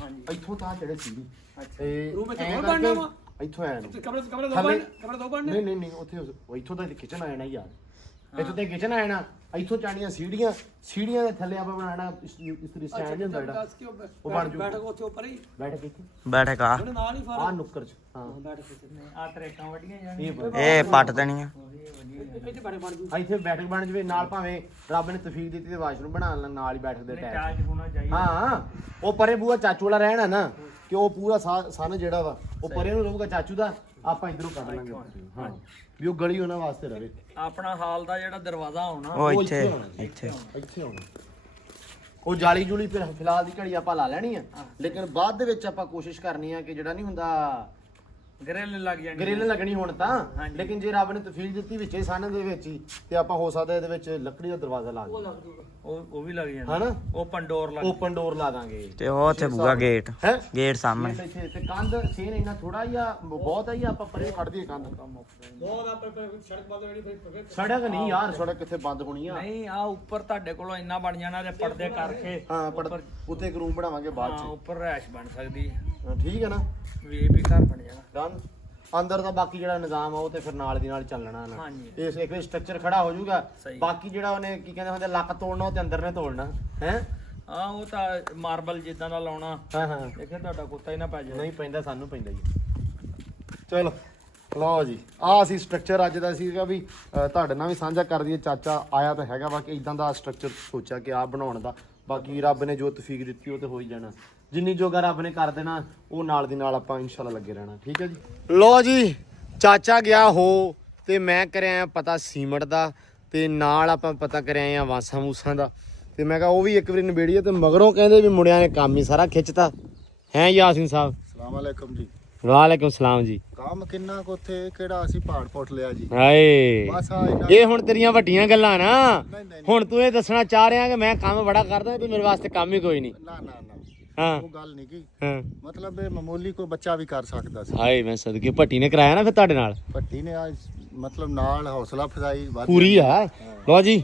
ਹਾਂਜੀ ਇੱਥੋਂ ਤਾਂ ਚੜੇ ਸੀੜੀ ਅੱਛਾ ਤੇ ਰੂਮ ਇੱਥੇ ਐਂ ਹੋਰ ਕਰਕੇ ਬਣਨਾ ਵਾ? ਇੱਥੋਂ ਆਇਆ ਨੂੰ ਤੇ ਕਮਰੇ ਦੋ ਥੱਲੇ- ਬਣ ਕਮਰੇ ਦੋ ਬਣਨੇ ਨਹੀਂ ਨਹੀਂ ਨਹੀਂ ਉੱਥੇ ਉਹ ਇੱਥੋਂ ਤਾਂ ਕਿਚਨ ਆ ਜਾਣਾ ਯਾਰ ਇੱਥੋਂ ਤੇ ਕਿਚਨ ਆ ਜਾਣਾ ਇੱਥੋਂ ਚਾਣੀਆਂ ਸੀੜੀਆਂ ਦੇ ਥੱਲੇ ਆਪਾਂ ਬਣਾਣਾ ਇਸਤਰੀ ਸਟੈਂਡ ਹੁੰਦਾ ਜਿਹੜਾ ਦੱਸ ਕੇ ਉਹ ਬਣ ਜੂ ਬੈਠਕ ਉੱਥੇ ਉੱਪਰ ਹੀ ਬੈਠ ਕੇ ਇੱਥੇ ਬੈਠਕ ਆ ਉਹਨੇ ਨਾਲ ਹੀ ਆਹ ਫਾਰ ਨੁੱਕਰ ਚ ਹਾਂ ਬੈਠਕ ਕਿੰਨੇ ਆ ਤਰੇਕਾਂ ਵੱਡੀਆਂ ਇਹ ਜਾਣੀਆਂ ਬਣ- ਇਹ ਪੱਟ ਦੇਣੀਆਂ ਇੱਥੇ ਬੜੇ ਬਣ ਜੂ ਇੱਥੇ ਬੈਠਕ ਬਣ ਜਵੇ ਨਾਲ ਭਾਵੇਂ ਰੱਬ ਨੇ ਤੌਫੀਕ ਦਿੱਤੀ ਤੇ ਵਾਸ਼ਰੂਮ ਬਣਾ ਲੈਣ ਨਾਲ ਹੀ ਬੈਠਕ ਦੇ ਅਟੈਚ ਚਾਰਜ ਹੋਣਾ ਚਾਹੀਦਾ ਹਾਂ ਉਹ ਪਰੇ ਬੂਆ ਚਾਚੂ ਵਾਲਾ ਰਹਿਣਾ ਨਾ ਕਿ ਉਹ ਪੂਰਾ ਸਨ ਜਿਹੜਾ ਵਾ ਉਹ ਪਰੇ ਨੂੰ ਰਹੂਗਾ ਚਾਚੂ ਦਾ ਆਪਾਂ ਇਧਰੋਂ ਕੱਢ ਲਾਂਗੇ ਹਾਂ ਵੀ ਉਹ ਗਲੀ ਉਹਨਾਂ ਵਾਸਤੇ ਰਵੇ ਆਪਣਾ ਹਾਲ ਦਾ ਜਿਹੜਾ ਦਰਵਾਜ਼ਾ ਆਉਣਾ ਉਹ ਇੱਥੇ ਹੋਣਾ ਜੀ। ਇੱਥੇ ਇੱਥੇ ਆਉਣਾ ਉਹ ਜਾਲੀ ਜੂਲੀ ਫਿਰ ਫਿਲਹਾਲ ਦੀ ਘੜੀ ਆਪਾਂ ਲਾ ਲੈਣੀ ਆ ਲੇਕਿਨ ਬਾਅਦ ਦੇ ਵਿੱਚ ਆਪਾਂ ਕੋਸ਼ਿਸ਼ ਕਰਨੀ ਆ ਕਿ ਜਿਹੜਾ ਨਹੀਂ ਹੁੰਦਾ ਗ੍ਰਿਲ ਲੱਗ ਜਾਣੀ ਗ੍ਰਿਲ ਲੱਗਣੀ ਹੁਣ ਤਾਂ ਹਾਂਜੀ। ਲੇਕਿਨ ਜੇ ਰੱਬ ਨੇ ਤੌਫੀਕ ਦਿੱਤੀ ਵਿੱਚੇ ਸਨ ਦੇ ਵਿੱਚ ਹੀ ਤੇ ਆਪਾਂ ਹੋ ਸਕਦਾ ਇਹਦੇ ਵਿੱਚ ਲੱਕੜੀ ਦਾ ਦਰਵਾਜ਼ਾ ਲਾ ਦਈਏ ਉਹ ਵੀ ਲੱਗ ਜਾਣਾ ਹਨਾ ਓਪਨ ਡੋਰ ਲੱਗ ਓਪਨ ਡੋਰ ਲਾ ਦਾਂਗੇ ਤੇ ਉਹ ਉੱਥੇ ਬੂਆ ਗੇਟ ਹੈ ਗੇਟ ਸਾਹਮਣੇ ਇੱਥੇ ਤੇ ਕੰਧ ਸੇਨ ਇੰਨਾ ਥੋੜਾ ਹੀ ਆ ਬਹੁਤ ਆ ਹੀ ਆਪਾਂ ਪਰੇ ਕੱਢ ਦਈਏ ਕੰਧ ਬਹੁਤ ਆ ਸੜਕ ਬੰਦ ਹੋਣੀ ਫਿਰ ਸੜਕ ਨਹੀਂ ਯਾਰ ਸੜਕ ਕਿੱਥੇ ਬੰਦ ਹੋਣੀ ਆ ਨਹੀਂ ਆ ਉੱਪਰ ਤੁਹਾਡੇ ਕੋਲੋਂ ਇੰਨਾ ਬਣ ਜਾਣਾ ਤੇ ਪਰਦੇ ਕਰਕੇ ਹਾਂ ਉੱਤੇ ਇੱਕ ਰੂਮ ਬਣਾਵਾਂਗੇ ਬਾਅਦ ਹਾਂ ਚ ਉੱਪਰ ਰੈਸ਼ ਬਣ ਸਕਦੀ ਹੈ ਹਾਂ, ਠੀਕ ਹੈ ਨਾ ਵੀਆਈਪੀ ਘਰ ਬਣ ਜਾਣਾ ਡਨ ਅੰਦਰ ਦਾ ਬਾਕੀ ਜਿਹੜਾ ਨਿਜ਼ਾਮ ਆ ਉਹ ਤੇ ਫਿਰ ਨਾਲ ਦੀ ਨਾਲ ਚੱਲਣਾ ਨਾ ਹਾਂਜੀ। ਇਸ ਇੱਕ ਸਟਰਕਚਰ ਖੜਾ ਹੋ ਜਾਊਗਾ ਸਹੀ। ਬਾਕੀ ਜਿਹੜਾ ਉਹਨੇ ਕੀ ਕਹਿੰਦੇ ਹੁੰਦੇ ਲੱਕ ਤੋੜਨਾ ਉਹ ਤੇ ਅੰਦਰ ਨੇ ਤੋੜਨਾ ਹੈ ਆ ਉਹ ਤਾਂ ਮਾਰਬਲ ਜਿੱਦਾਂ ਦਾ ਲਾਉਣਾ ਹਾਂ ਹਾਂ ਦੇਖਿਆ ਤੁਹਾਡਾ ਕੁੱਤਾ ਹੀ ਨਾ ਪੈ ਜਾਏ ਨਹੀਂ ਪੈਂਦਾ ਸਾਨੂੰ ਪੈਂਦਾ ਜੀ ਚਲੋ ਲਓ ਜੀ ਆਹ ਅਸੀਂ ਸਟਰਕਚਰ ਅੱਜ ਦਾ ਸੀਗਾ ਵੀ ਤੁਹਾਡੇ ਨਾਲ ਵੀ ਸਾਂਝਾ ਕਰ ਦਈਏ ਚਾਚਾ ਆਇਆ ਤਾਂ ਹੈਗਾ ਵਾ ਕਿ ਇਦਾਂ ਦਾ ਸਟਰਕਚਰ ਸੋਚਿਆ ਕਿ ਆਹ ਬਣਾਉਣ ਦਾ ਬਾਕੀ ਰੱਬ ਨੇ ਜੋ ਤੌਫੀਕ ਦਿੱਤੀ ਉਹ ਤੇ ਹੋ ਹੀ ਜਾਣਾ ਜਿੰਨੀ ਜੋਗਾ ਰੱਬ ਨੇ ਕਰ ਦੇਣਾ ਉਹ ਨਾਲ ਦੀ ਨਾਲ ਆਪਾਂ ਇਨਸ਼ਾਅੱਲਾ ਲੱਗੇ ਰਹਿਣਾ ਠੀਕ ਹੈ ਜੀ ਲਓ ਜੀ ਚਾਚਾ ਗਿਆ ਹੋ ਤੇ ਮੈਂ ਕਰਿਆ ਪਤਾ ਸੀਮਟ ਦਾ ਤੇ ਨਾਲ ਆਪਾਂ ਪਤਾ ਕਰਿਆ ਆ ਵਾਸਾਂ ਮੂਸਾਂ ਦਾ ਤੇ ਮੈਂ ਕਿਹਾ ਉਹ ਵੀ ਇੱਕ ਵਾਰੀ ਨਿਬੇੜੀਏ ਤੇ ਮਗਰੋਂ ਕਹਿੰਦੇ ਵੀ ਮੁੰਡਿਆਂ ਨੇ ਕੰਮ ਹੀ ਸਾਰਾ ਖਿੱਚਤਾ ਹੈ ਯਾਸੀਨ ਸਾਹਿਬ ਸਲਾਮ ਅਲੈਕਮ ਜੀ ਵਾਲੇਕੁਮ ਸਲਾਮ ਜੀ ਕੰਮ ਕਿੰਨਾ ਕੁ ਉੱਥੇ ਕਿਹੜਾ ਅਸੀਂ ਪਹਾੜ ਪੁੱਟ ਲਿਆ ਜੀ ਹਾਏ ਬਸ ਆ ਇਹਨਾਂ ਇਹ ਹੁਣ ਤੇਰੀਆਂ ਵੱਡੀਆਂ ਗੱਲਾਂ ਨਾ ਨਹੀਂ, ਨਹੀਂ। ਹੁਣ ਤੂੰ ਇਹ ਦੱਸਣਾ ਚਾਹ ਰਿਹਾ ਕਿ ਮੈਂ ਕੰਮ ਬੜਾ ਕਰਦਾ ਤੇ ਮੇਰੇ ਵਾਸਤੇ ਕੰਮ ਹੀ ਕੋਈ ਨਹੀਂ ਨਾ ਨਾ ਨਾ ਹਾਂ ਉਹ ਗੱਲ ਨਹੀਂ ਕੀ ਹਾਂ ਮਤਲਬ ਇਹ ਮਾਮੂਲੀ ਕੋ ਬੱਚਾ ਵੀ ਕਰ ਸਕਦਾ ਸੀ ਹਾਏ ਮੈਂ ਸਦਕੇ ਭੱਟੀ ਨੇ ਕਰਾਇਆ ਨਾ ਫਿਰ ਤੁਹਾਡੇ ਨਾਲ ਭੱਟੀ ਨੇ ਅੱਜ ਮਤਲਬ ਨਾਲ ਹੌਸਲਾ ਫਜ਼ਾਈ ਵੱਧ ਪੂਰੀ ਆ ਲਓ ਜੀ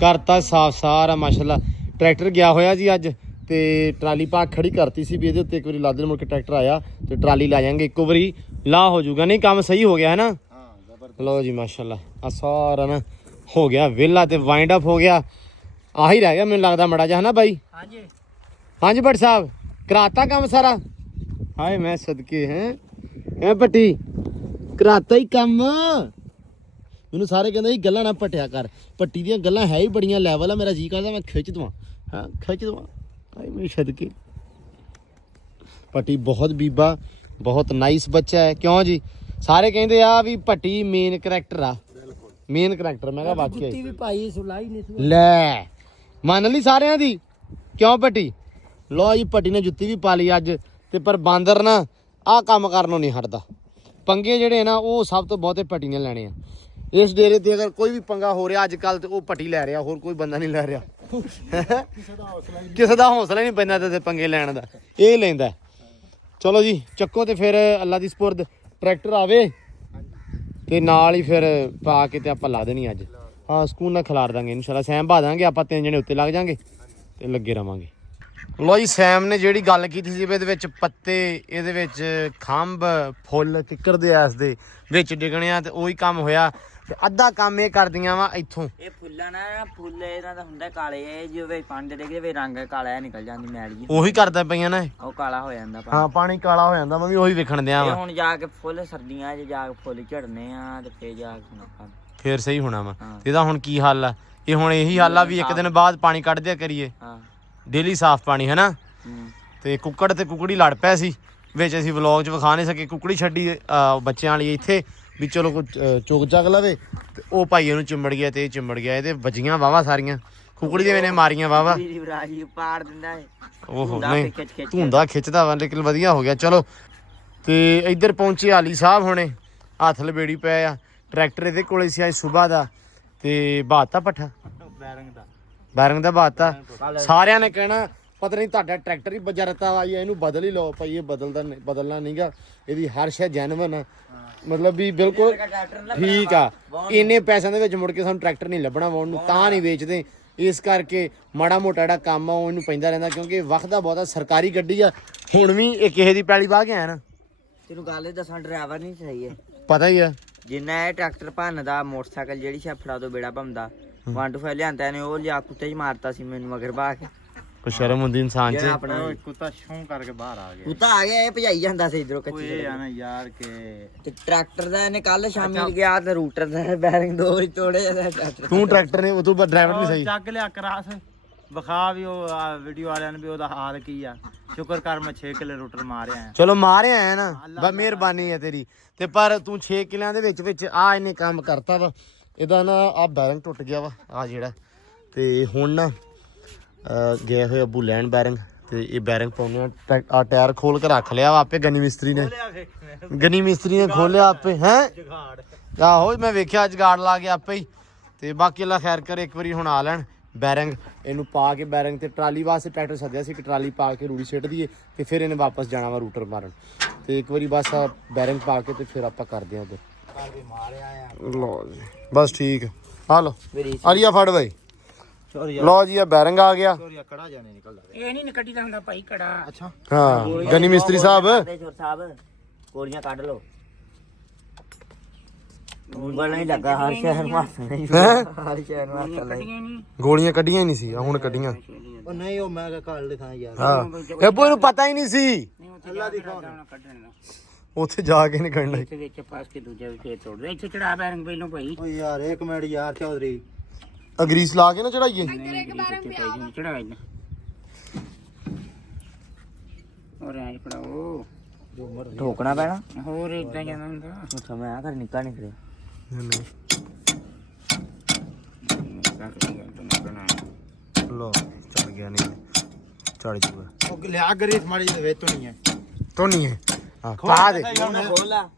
ਕਰਤਾ ਸਾਫ ਸਾਰਾ ਮਾਸ਼ਾਅੱਲਾ ਟਰੈਕਟਰ ਗਿਆ ਹੋਇਆ ਜੀ ਅੱਜ ਤੇ ਟਰਾਲੀ ਪਾ ਖੜੀ ਕਰਤੀ ਸੀ ਵੀ ਇਹਦੇ ਉੱਤੇ ਇੱਕ ਵਾਰੀ ਲੱਦ ਮੁੜ ਕੇ ਟਰੈਕਟਰ ਆਇਆ ਤੇ ਟਰਾਲੀ ਲਾ ਜਾਾਂਗੇ ਇੱਕੋ ਵਾਰੀ ਲਾ ਹੋ ਜਾਊਗਾ ਨਹੀਂ ਕੰਮ ਸਹੀ ਹੋ ਗਿਆ ਹੈ ਨਾ ਹਾਂ ਜ਼ਬਰਦਸਤ ਲਓ ਜੀ ਮਾਸ਼ਾਅੱਲਾ ਆ ਸਾਰਾ ਨਾ ਹੋ ਗਿਆ ਵਿਹਲਾ ਤੇ ਵਾਈਂਡ ਅਪ ਹੋ ਗਿਆ ਆਹੀ ਰਹਿ ਗਿਆ ਮੈਨੂੰ ਲੱਗਦਾ ਮੜਾ ਜਿਹਾ ਹਨਾ ਬਾਈ ਹਾਂਜੀ ਹਾਂਜੀ ਭੱਟ ਸਾਹਿਬ ਕਰਾਤਾ ਕੰਮ ਸਾਰਾ ਹਾਏ ਮੈਂ ਸਦਕੇ ਹੈ ਭੱਟੀ ਕਰਾਤਾ ਹੀ ਕੰਮ ਮੈਨੂੰ ਸਾਰੇ ਕਹਿੰਦੇ ਸੀ ਗੱਲਾਂ ਨਾ ਪਟਿਆ ਕਰ ਭੱਟੀ ਦੀਆਂ ਗੱਲਾਂ ਹੈ ਹੀ ਬੜੀਆਂ ਲੈਵਲ ਆ ਮੇਰਾ ਜੀ ਕਰਦਾ ਮੈਂ ਖਿੱਚ ਦਵਾਂ ਹਾਂ ਖਿੱਚ ਦਵਾਂ ਹਾਏ ਮੇਰੇ ਸਦਕੇ ਭੱਟੀ ਬਹੁਤ ਬੀਬਾ ਬਹੁਤ ਨਾਈਸ ਬੱਚਾ ਹੈ ਕਿਉਂ ਜੀ ਸਾਰੇ ਕਹਿੰਦੇ ਆ ਵੀ ਭੱਟੀ ਮੇਨ ਕਰੈਕਟਰ ਆ ਮੇਨ ਕਰੈਕਟਰ ਮੈਂ ਕਿਹਾ ਵਾਕਿਆ ਵੀ ਭਾਈ ਸੁਲਾਈ ਨਹੀਂ ਲੈ ਮੰਨ ਲਈ ਸਾਰਿਆਂ ਦੀ ਕਿਉਂ ਪੱਟੀ? ਲੋ ਜੀ ਪੱਟੀ ਨੇ ਜੁੱਤੀ ਵੀ ਪਾ ਲਈ ਅੱਜ ਤੇ ਪਰ ਬਾਂਦਰ ਨਾ ਆਹ ਕੰਮ ਕਰਨੋਂ ਨਹੀਂ ਹਟਦਾ। ਪੰਗੇ ਜਿਹੜੇ ਨਾ ਉਹ ਸਭ ਤੋਂ ਬਹੁਤੇ ਪੱਟੀ ਨੇ ਲੈਣੇ ਆ। ਇਸ ਡੇਰੇ ਤੇ ਅਗਰ ਕੋਈ ਵੀ ਪੰਗਾ ਹੋ ਰਿਹਾ ਅੱਜ ਕੱਲ ਤੇ ਉਹ ਪੱਟੀ ਲੈ ਰਿਹਾ, ਹੋਰ ਕੋਈ ਬੰਦਾ ਨਹੀਂ ਲੈ ਰਿਹਾ। ਕਿਸੇ ਦਾ ਹੌਸਲਾ ਨਹੀਂ ਪੈਂਦਾ ਤੇ ਪੰਗੇ ਲੈਣ ਦਾ, ਇਹ ਲੈਂਦਾ। ਚਲੋ ਜੀ ਚੱਕੋ ਤੇ ਫਿਰ ਅੱਲਾ ਦੀ ਸਪੁਰਦ ਟਰੈਕਟਰ ਆਵੇ ਤੇ ਨਾਲ ਹੀ ਫਿਰ ਪਾ ਕੇ ਤੇ ਆਪਾਂ ਲਾ ਦੇਣੀ ਅੱਜ। ਹਾਂ ਸਕੂਨ ਨਾਲ ਖਿਲਾਰ ਦਾਂਗੇ ਇਨਸ਼ਾਅੱਲਾ। ਸੈਮ ਬਾ ਦਾਂਗੇ ਆਪਾਂ 3 ਜਣੇ ਉੱਤੇ ਲੱਗ ਜਾਾਂਗੇ ਤੇ ਲੱਗੇ ਰਵਾਂਗੇ। ਲੋ ਜੀ ਸੈਮ ਨੇ ਜਿਹੜੀ ਗੱਲ ਕੀਤੀ ਸੀ ਇਹਦੇ ਵਿੱਚ ਪੱਤੇ, ਇਹਦੇ ਵਿੱਚ ਖੰਭ, ਫੁੱਲ ਕਿੱਕਰ ਦੇ ਐਸ ਦੇ ਵਿੱਚ ਡਿੱਗਣੇ ਆ ਤੇ ਉਹੀ ਕੰਮ ਹੋਇਆ ਤੇ ਅੱਧਾ ਕੰਮ ਇਹ ਕਰਦੀਆਂ ਵਾ ਇੱਥੋਂ। ਇਹ ਫੁੱਲਾਂ ਨਾ ਫੁੱਲ ਇਹਨਾਂ ਦਾ ਹੁੰਦਾ ਕਾਲੇ, ਇਹ ਜਿਵੇਂ ਪਾਣੀ ਦੇ ਵੇ ਰੰਗ ਕਾਲਾ ਨਿਕਲ ਜਾਂਦੀ ਮੈਲ ਜੀ, ਉਹੀ ਕਰਦਾ ਪਈਆਂ ਨਾ ਇਹ। ਉਹ ਕਾਲਾ ਹੋ ਜਾਂਦਾ ਹਾਂ ਪਾਣੀ ਕਾਲਾ ਹੋ ਜਾਂਦਾ, ਮੈਂ ਵੀ ਉਹੀ ਵੇਖਣ ਦਿਆਂ ਇਹ ਵਾ। ਹੁਣ ਜਾ ਕੇ ਫੁੱਲ ਸਰਦੀਆਂ 'ਚ ਜਾ ਕੇ ਫੁੱਲ ਝੜਨੇ ਆ ਤੇ ਫੇਰ ਜਾ ਕੇ ਆਪਾਂ ਫੇਰ ਸਹੀ ਹੋਣਾ ਵਾ। ਹਾਂ। ਇਹਦਾ ਹੁਣ ਕੀ ਹੱਲ ਆ? ਇਹ ਹੁਣ ਇਹੀ ਹੱਲ ਆ ਵੀ ਇੱਕ ਦਿਨ ਬਾਅਦ ਪਾਣੀ ਕੱਢ ਦਿਆ ਕਰੀਏ, ਹਾਂ ਡੇਲੀ ਸਾਫ਼ ਪਾਣੀ ਹੈ ਨਾ। ਹੂੰ। ਤੇ ਕੁੱਕੜ ਤੇ ਕੁਕੜੀ ਲੜ ਪਿਆ ਸੀ ਵਿੱਚ, ਅਸੀਂ ਵਲੌਗ 'ਚ ਵਿਖਾ ਨਹੀਂ ਸਕੇ। ਕੁਕੜੀ ਛੱਡੀ ਬੱਚਿਆਂ ਵਾਲੀ ਇੱਥੇ ਵੀ ਚਲੋ ਕੋਈ ਚੁੱਕ ਚੱਕ ਲਵੇ ਤੇ ਉਹ ਭਾਈ ਇਹਨੂੰ ਚਿੰਬੜ ਗਿਆ ਤੇ ਇਹ ਚਿੰਬੜ ਗਿਆ। ਇਹਦੇ ਵੱਜੀਆਂ ਵਾਵਾ ਸਾਰੀਆਂ, ਕੁਕੜੀ ਦੇ ਮੈਨੇ ਮਾਰੀਆਂ ਵਾਵਾ। ਰਾਜੀ ਪਾੜ ਦਿੰਦਾ ਹੈ। ਓਹੋ ਨਹੀਂ ਧੁੰਦਾ ਖਿੱਚਦਾ ਵਾ, ਲੇਕਿਨ ਵਧੀਆ ਹੋ ਗਿਆ। ਚਲੋ ਤੇ ਇੱਧਰ ਪਹੁੰਚੇ ਆਲੀ ਸਾਹਿਬ ਹੁਣੇ, ਹੱਥ ਲਬੇੜੀ ਪਏ ਆ। ਟਰੈਕਟਰ ਇਹਦੇ ਕੋਲੇ ਸੀ ਅੱਜ ਸੁਬਾਹ ਦਾ ਤੇ ਬਾਤਾ ਪੱਠਾ ਬੈਰੰਗ ਦਾ ਬਾਤਾ। ਸਾਰਿਆਂ ਨੇ ਕਹਿਣਾ ਪਤਾ ਨਹੀਂ ਤੁਹਾਡਾ ਟਰੈਕਟਰ ਹੀ ਬਜਰਤਾ ਵਾ, ਇਹਨੂੰ ਬਦਲ ਹੀ ਲਓ ਭਾਈ। ਇਹ ਬਦਲਣਾ ਨਹੀਂਗਾ, ਇਹਦੀ ਹਰ ਸ਼ੈ ਜੈਨੂਇਨ ਆ, ਮਤਲਬ ਵੀ ਬਿਲਕੁਲ ਠੀਕ ਆ। ਇੰਨੇ ਪੈਸਿਆਂ ਦੇ ਵਿੱਚ ਮੁੜ ਕੇ ਸਾਨੂੰ ਟਰੈਕਟਰ ਨਹੀਂ ਲੱਭਣਾ ਵਾਉਣ ਨੂੰ, ਤਾਂ ਨਹੀਂ ਵੇਚਦੇ। ਇਸ ਕਰਕੇ ਮਾੜਾ ਮੋਟਾ ਜਿਹੜਾ ਕੰਮ ਆ ਉਹ ਇਹਨੂੰ ਪੈਂਦਾ ਰਹਿੰਦਾ, ਕਿਉਂਕਿ ਵਕਤ ਬਹੁਤਾ ਸਰਕਾਰੀ ਗੱਡੀ ਆ। ਹੁਣ ਵੀ ਇਹ ਕਿਸੇ ਦੀ ਪੈਲੀ ਵਾਹ ਕੇ ਆਇਆ ਨਾ, ਤੈਨੂੰ ਗੱਲ ਇਹ ਦੱਸਾਂ, ਡਰਾਈਵਰ ਨਹੀਂ ਸਹੀ ਹੈ। ਪਤਾ ਹੀ ਆ। ਜਿੰਨਾ ਇਹ ਟਰੈਕਟਰ ਭੰਨਦਾ, ਮੋਟਰਸਾਈਕਲ ਜਿਹੜੀ ਛਫੜਾ ਤੋਂ ਬੇੜਾ ਭੰਦਾ 125 ਲਿਆਂਦਾ ਨੇ, ਉਹ ਲਿਆ ਕੁੱਤੇ 'ਚ ਮਾਰਤਾ ਸੀ ਮੈਨੂੰ ਮਗਰ ਬਾ ਕੇ। ਕੋਈ ਸ਼ਰਮ ਹੁੰਦੀ ਇਨਸਾਨ 'ਚ। ਆਪਣਾ ਕੁੱਤਾ ਛੂੰ ਕਰਕੇ ਬਾਹਰ ਆ ਗਿਆ। ਕੁੱਤਾ ਆ ਗਿਆ, ਇਹ ਭਜਾਈ ਜਾਂਦਾ ਸੀ ਇਧਰੋਂ ਕੱਚੀ ਇਹ ਆ ਨਾ ਯਾਰ ਕੇ ਤੇ ਟਰੈਕਟਰ ਦਾ ਇਹਨੇ ਕੱਲ ਸ਼ਾਮੀ ਗਿਆ ਤੇ ਰੂਟਰ ਦਾ ਬੈਰਿੰਗ ਦੋ ਵਾਰੀ ਤੋੜੇ ਟਰੈਕਟਰ। ਤੂੰ ਟਰੈਕਟਰ ਨੇ ਤੂੰ ਡਰਾਈਵਰ ਨਹੀਂ ਸਹੀ। ਚੱਕ ਲਿਆ ਕਰਾਸ ਵਿਖਾ ਵੀ ਉਹ ਵੀਡੀਓ ਵਾਲਿਆਂ ਨੂੰ ਵੀ ਉਹਦਾ ਹਾਲ ਕੀ ਆ। ਸ਼ੁਕਰ ਕਰ ਮੈਂ 6 ਕਿਲੇ ਰੋਟਰ ਮਾਰਿਆ ਆ। ਚਲੋ ਮਾਰਿਆ ਆਇਆ ਨਾ, ਬਸ ਮਿਹਰਬਾਨੀ ਹੈ ਤੇਰੀ। ਤੇ ਪਰ ਤੂੰ 6 ਕਿਲਿਆਂ ਦੇ ਵਿੱਚ ਆ ਇਹਨੇ ਕੰਮ ਕਰਤਾ ਵਾ। ਇਹਦਾ ਨਾ ਆ ਬੈਰਿੰਗ ਟੁੱਟ ਗਿਆ ਵਾ ਆ ਜਿਹੜਾ, ਤੇ ਹੁਣ ਨਾ ਗਏ ਹੋਏ ਅੱਬੂ ਲੈਣ ਬੈਰਿੰਗ, ਤੇ ਇਹ ਬੈਰਿੰਗ ਪਾਉਣੇ ਆ। ਟਾਇਰ ਖੋਲ ਕੇ ਰੱਖ ਲਿਆ ਵਾ ਆਪੇ ਗਨੀ ਮਿਸਤਰੀ ਨੇ ਖੋਲਿਆ ਆਪੇ ਹੈ। ਆਹੋ ਮੈਂ ਵੇਖਿਆ ਜਗਾੜ ਲਾ ਕੇ ਆਪੇ ਹੀ। ਤੇ ਬਾਕੀ ਅੱਲਾ ਖੈਰ ਕਰੇ, ਇੱਕ ਵਾਰੀ ਹੁਣ ਆ ਲੈਣ ਬੈਰਿੰਗ, ਇਹਨੂੰ ਪਾ ਕੇ ਬੈਰਿੰਗ ਤੇ ਟਰਾਲੀ ਵਾਸਤੇ ਟਰੈਕਟਰ ਸੱਦਿਆ ਸੀ ਕਿ ਟਰਾਲੀ ਪਾ ਕੇ ਰੂੜੀ ਸਿੱਟ ਦਈਏ ਤੇ ਫਿਰ ਇਹਨੇ ਵਾਪਸ ਜਾਣਾ ਵਾ ਰੂਟਰ ਮਾਰਨ। ਤੇ ਇੱਕ ਵਾਰੀ ਬਸ ਆ ਬੈਰਿੰਗ ਪਾ ਕੇ ਤੇ ਫਿਰ ਆਪਾਂ ਕਰਦੇ ਆ ਉਧਰ। ਲਓ ਜੀ ਬਸ ਠੀਕ ਆ। ਲਓ ਆਲੀਆ ਫੜ ਬਾਈ। ਲਓ ਜੀ ਆ ਬੈਰਿੰਗ ਆ ਗਿਆ। ਕੜਾ ਜਾਣੇ ਨਿਕਲਦਾ। ਇਹ ਨਹੀਂ ਨਿਕਟੀ ਦਾ ਹੁੰਦਾ ਭਾਈ ਕੜਾ। ਅੱਛਾ ਹਾਂ ਗਨੀ ਮਿਸਤਰੀ ਸਾਹਿਬ ਸਾਹਿਬ ਗੋਲੀਆਂ ਕੱਢ ਲੋ। ਉਂਗਲ ਨਹੀਂ ਲੱਗਾ, ਹਰ ਸ਼ਹਿਰ ਮਾਸਣੇ ਹਰ ਸ਼ਹਿਰ ਮਾਸਣੇ ਗੋਲੀਆਂ ਕੱਢੀਆਂ ਹੀ ਨਹੀਂ ਸੀ, ਹੁਣ ਕੱਢੀਆਂ। ਉਹ ਨਹੀਂ ਉਹ ਮੈਂ ਕਿਹਾ ਕੱਲ ਦਿਖਾ ਯਾਰ। ਹਾਂ ਅੱਬੂ ਨੂੰ ਪਤਾ ਹੀ ਨਹੀਂ ਸੀ, ਅੱਲਾ ਦੀ ਖਾਣ ਕੱਢਣਾ ਉੱਥੇ ਜਾ ਕੇ ਨਹੀਂ ਕੱਢਣਾ। ਇੱਥੇ ਵਿੱਚ ਪਾਸ ਕੇ ਦੂਜੇ ਵਿੱਚ ਤੋੜ ਦੇ। ਇੱਥੇ ਚੜਾ ਬੈਰੰਗ ਪਹਿਲੋਂ ਭਾਈ। ਓ ਯਾਰ ਇੱਕ ਮਿੰਟ ਯਾਰ ਚੌਧਰੀ, ਗਰੀਸ ਲਾ ਕੇ ਨਾ ਚੜਾਈਏ। ਚੜਾ ਇਹਨਾਂ ਔਰ ਐ ਪੜਾਓ ਠੋਕਣਾ ਪੈਣਾ। ਹੋਰ ਇਦਾਂ ਜਾਣਾ ਹੁੰਦਾ। ਅੱਛਾ ਮੈਂ ਆ ਕਰ ਨਿੱਕਾ ਨਿਕਲਿਆ। ਲੋ ਚੜ ਗਿਆ, ਨਹੀਂ ਚੜ ਜੂਗਾ। ਉਹ ਲਿਆ ਗਰੀਸ ਮਾੜੀ ਜਿਹੀ ਵੇ ਤੋਂ ਨਹੀਂ ਹੈ। ਤੋਂ ਨਹੀਂ ਹੈ ਹਾਂ ਪਾ ਦੇ। ਖੋਲ ਆ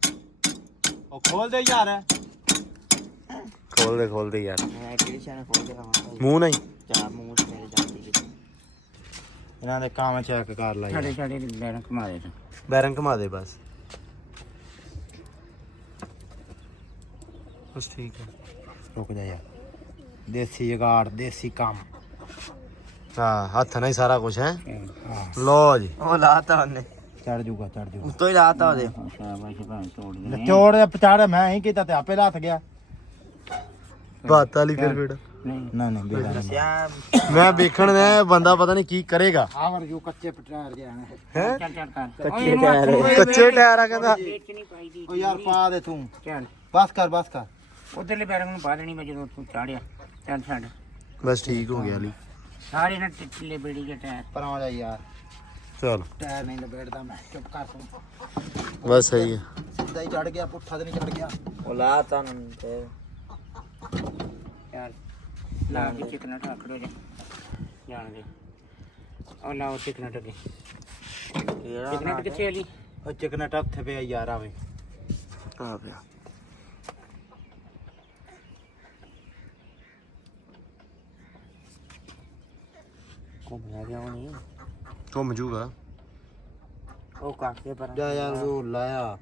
ਉਹ ਖੋਲ ਦੇ ਯਾਰ। ਖੋਲ ਦੇ ਯਾਰ, ਮੈਂ ਕਿਹੜੀ ਸ਼ਾਨ ਖੋਲ ਕੇ ਆਵਾਂ। ਮੂੰਹ ਨਹੀਂ ਚਾਰ ਮੂੰਹ ਤੇ ਮੇਰੇ ਜਾਂਦੀ ਕਿਤੇ। ਇਹਨਾਂ ਦੇ ਕੰਮ ਚੈੱਕ ਕਰ ਲੈ ਯਾਰ। ਛੜੇ ਬੈਰੰਗ ਘੁਮਾ ਦੇ। ਬੈਰੰਗ ਘੁਮਾ ਦੇ ਬਸ ਠੀਕ ਹੈ। ਰੁਕ ਜਾ ਯਾਰ, ਦੇਸੀ ਜਗਾੜ ਦੇਸੀ ਕੰਮ। ਹਾਂ ਹੱਥ ਨਾਲ ਹੀ ਸਾਰਾ ਕੁਝ ਹੈ। ਲੋ ਜੀ ਉਹ ਲਾਤਾ ਉਹਨੇ, ਚੜ ਜੂਗਾ ਉੱਤੋਂ ਹੀ ਲਾਤਾ ਉਹਦੇ। ਸ਼ਾਬਾਸ਼ ਭਾਂ ਤੋੜ ਦੇ। ਚੋੜ ਦੇ ਪਚਾੜ ਮੈਂ ਹੀ ਕੀਤਾ ਤੇ ਆਪੇ ਲੱਥ ਗਿਆ। ਬਾਤ ਵਾਲੀ ਫਿਰ ਬੇੜਾ ਨਾ ਬੇੜਾ ਨਹੀਂ। ਦੱਸਿਆ ਮੈਂ ਵੇਖਣ ਦਾ ਬੰਦਾ ਪਤਾ ਨਹੀਂ ਕੀ ਕਰੇਗਾ। ਆ ਵਰ ਜੋ ਕੱਚੇ ਪਟਾਰ ਜਾਣਾ ਹੈ ਚੱਲ ਚੱਲ ਕਰ। ਕੱਚੇ ਟਾਇਰ ਆ ਕਹਿੰਦਾ। ਨਹੀਂ ਪਾਈ ਦੀ। ਓ ਯਾਰ ਪਾ ਦੇ ਤੂੰ, ਚੱਲ ਬਸ ਕਰ ਉਧਰਲੇ ਬੈਰੰਗ ਨੂੰ ਪਾ ਦੇਣੀ ਮੈਂ ਜਦੋਂ ਤੂੰ ਚਾੜਿਆ। ਚੱਲ ਛੱਡ ਬਸ ਠੀਕ ਹੋ ਗਿਆ ਲਈ। ਸਾਰੇ ਨਾ ਟਿੱਲੇ ਬੇੜੀ ਦੇ ਟਾਇਰ। ਪਰ ਆ ਜਾ ਯਾਰ, ਚਲ ਟਾਇਰ ਨਹੀਂ ਲਪੇੜਦਾ ਮੈਂ। ਚੁੱਪ ਕਰ ਤੂੰ। ਬਸ ਸਹੀ ਹੈ। ਸਿੱਧਾ ਹੀ ਚੜ ਗਿਆ, ਪੁੱਠਾ ਤੇ ਨਹੀਂ ਚੜ ਗਿਆ। ਉਹ ਲਾਤਾ ਉਹਨੇ ਤੇ ਚੱਲ ਲਾ ਕੇ ਚਿਕਨਾ ਠਾਕੜੋ ਜਾਣ ਦੇ ਉਹ ਲਾਓ ਚਿਕਨਾ ਟੱਕੇ ਚਿਕਨਾ ਕਿੱਥੇ ਆਲੀ ਉਹ ਚਿਕਨਾ ਟੱਪ ਥੇ ਪਿਆ ਯਾਰ ਆਵੇ ਆ ਪਿਆ ਘੁੰਮਿਆ ਗਿਆ ਨਹੀਂ ਘੁੰਮ ਜੂਗਾ ਉਹ ਕਾਕੇ ਪਰ ਜਾ ਯਾਰ ਉਹ ਲਾਇਆ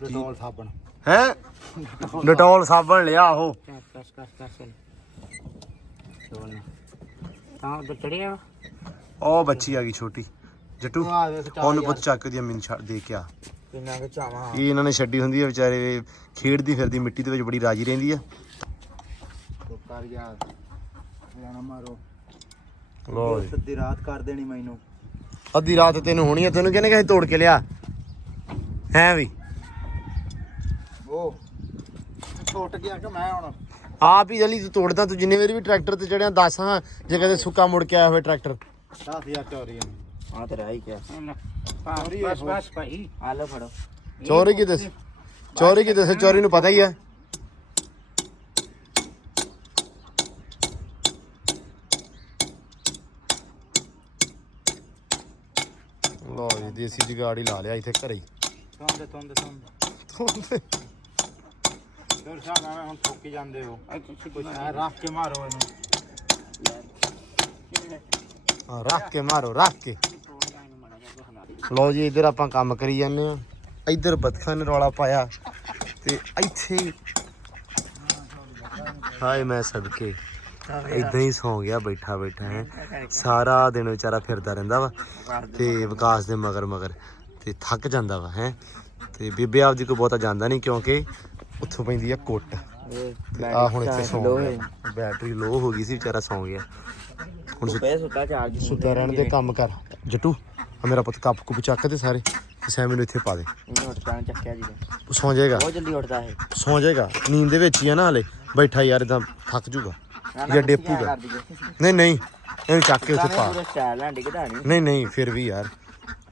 ਡਟੋਲ ਸਾਬਣ ਹੈ ਡਟੋਲ ਸਾਬਣ ਲਿਆ ਉਹ ਕਸ ਤਾਂ ਉਧਰ ਚੜਿਆ ਉਹ ਬੱਚੀ ਆ ਗਈ ਛੋਟੀ ਜੱਟੂ ਆ ਵੇਖ ਚਾ ਉਹਨੂੰ ਪੁੱਤ ਚੱਕ ਦੀ ਮੈਨੂੰ ਛੱਡ ਦੇ ਕੇ ਆ ਕਿੰਨਾ ਕਿ ਚਾਵਾ ਇਹ ਇਹਨਾਂ ਨੇ ਛੱਡੀ ਹੁੰਦੀ ਹੈ ਵਿਚਾਰੇ ਖੇਡਦੀ ਫਿਰਦੀ ਮਿੱਟੀ ਦੇ ਵਿੱਚ ਬੜੀ ਰਾਜੀ ਰਹਿੰਦੀ ਆ ਕਰ ਯਾਰ ਨਾ ਮਾਰੋ ਲੋ ਜੀ ਅੱਧੀ ਰਾਤ ਕਰ ਦੇਣੀ ਮੈਨੂੰ ਅੱਧੀ ਰਾਤ ਤੈਨੂੰ ਹੋਣੀ ਆ ਤੈਨੂੰ ਕਿਹਨੇ ਕਹੇ ਤੋੜ ਕੇ ਲਿਆ ਹੈ ਵੀ ਉਹ ਛੁੱਟ ਗਿਆ ਕਿ ਮੈਂ ਹੁਣ ਆਪ ਹੀ ਜਲੀ ਤੂੰ ਤੋੜਦਾ ਤੂੰ ਜਿੰਨੇ ਵਾਰੀ ਵੀ ਟਰੈਕਟਰ ਤੇ ਚੜਿਆ ਦੱਸ ਹਾਂ ਜੇ ਕਦੇ ਸੁੱਕਾ ਮੁੜ ਕੇ ਆਇਆ ਹੋਵੇ ਟਰੈਕਟਰ 10000 ਚੋਰੀ ਆ ਤੇ ਰਹਿ ਗਿਆ ਬਸ ਭਾਈ ਆ ਲਓ ਫੜੋ ਚੋਰੀ ਕਿਤੇ ਚੋਰੀ ਨੂੰ ਪਤਾ ਹੀ ਹੈ ਲੋ ਜੀ ਦੇਸੀ ਜੁਗਾੜ ਹੀ ਲਾ ਲਿਆ ਇੱਥੇ ਘਰੇ ਹੀ ਤੁੰਦੇ ਫਿਰ ਸਾਡਾ ਹੁਣ ਥੋਕੀ ਜਾਂਦੇ ਹੋ ਕੁਛ ਰੱਖ ਕੇ ਮਾਰੋ ਇਹਨੂੰ ਹਾਂ ਰੱਖ ਕੇ ਮਾਰੋ ਰੱਖ ਕੇ ਲੋ ਜੀ ਇੱਧਰ ਆਪਾਂ ਕੰਮ ਕਰੀ ਜਾਂਦੇ ਆ ਇੱਧਰ ਬਤਖਾਂ ਨੇ ਰੌਲਾ ਪਾਇਆ ਤੇ ਇੱਥੇ ਹਾਏ ਮੈਂ ਸਦਕੇ ਇਦਾਂ ਹੀ ਸੌਂ ਗਿਆ ਬੈਠਾ ਹੈ ਸਾਰਾ ਦਿਨ ਵਿਚਾਰਾ ਫਿਰਦਾ ਰਹਿੰਦਾ ਵਾ ਤੇ ਵਿਕਾਸ ਦੇ ਮਗਰ ਤੇ ਥੱਕ ਜਾਂਦਾ ਵਾ ਹੈ ਤੇ ਬੀਬੇ ਆਪਦੀ ਕੋਈ ਬਹੁਤਾ ਜਾਂਦਾ ਨਹੀਂ ਕਿਉਂਕਿ ਉੱਥੋਂ ਪੈਂਦੀ ਆ ਕੁੱਟ ਤੇ ਆ ਹੁਣ ਇੱਥੇ ਸੌਂ ਗਿਆ ਬੈਟਰੀ ਲੋ ਹੋ ਗਈ ਸੀ ਵਿਚਾਰਾ ਸੌਂ ਗਿਆ ਹੁਣ ਸੁੱਤਾ ਚਾਰਜ ਸੁੱਤਾ ਰਹਿਣ ਦੇ ਕੰਮ ਕਰ ਜੱਟੂ ਆ ਮੇਰਾ ਪੁੱਤ ਕੱਪ ਕੁਪ ਚੱਕ ਤੇ ਸਾਰੇ ਤੇ ਸੈਮੀ ਨੂੰ ਇੱਥੇ ਪਾ ਦੇ ਇਹਨੂੰ ਉੱਠਣਾ ਚੱਕਿਆ ਜੀ ਉਹ ਸੌਂ ਜਾਏਗਾ ਬਹੁਤ ਜਲਦੀ ਉੱਠਦਾ ਹੈ ਸੌਂ ਜਾਏਗਾ ਨੀਂਦ ਦੇ ਵਿੱਚ ਹੀ ਆ ਨਾ ਹਲੇ ਬੈਠਾ ਯਾਰ ਇਦਾਂ ਥੱਕ ਜੂਗਾ ਜਾਂ ਡੇਪੂਗਾ ਨਹੀਂ ਇਹਨੂੰ ਚੱਕ ਕੇ ਉੱਥੇ ਪਾ ਪੂਰਾ ਸਟਾਈਲ ਨਾਲ ਡਿੱਗਦਾ ਨਹੀਂ ਨਹੀਂ ਫਿਰ ਵੀ ਯਾਰ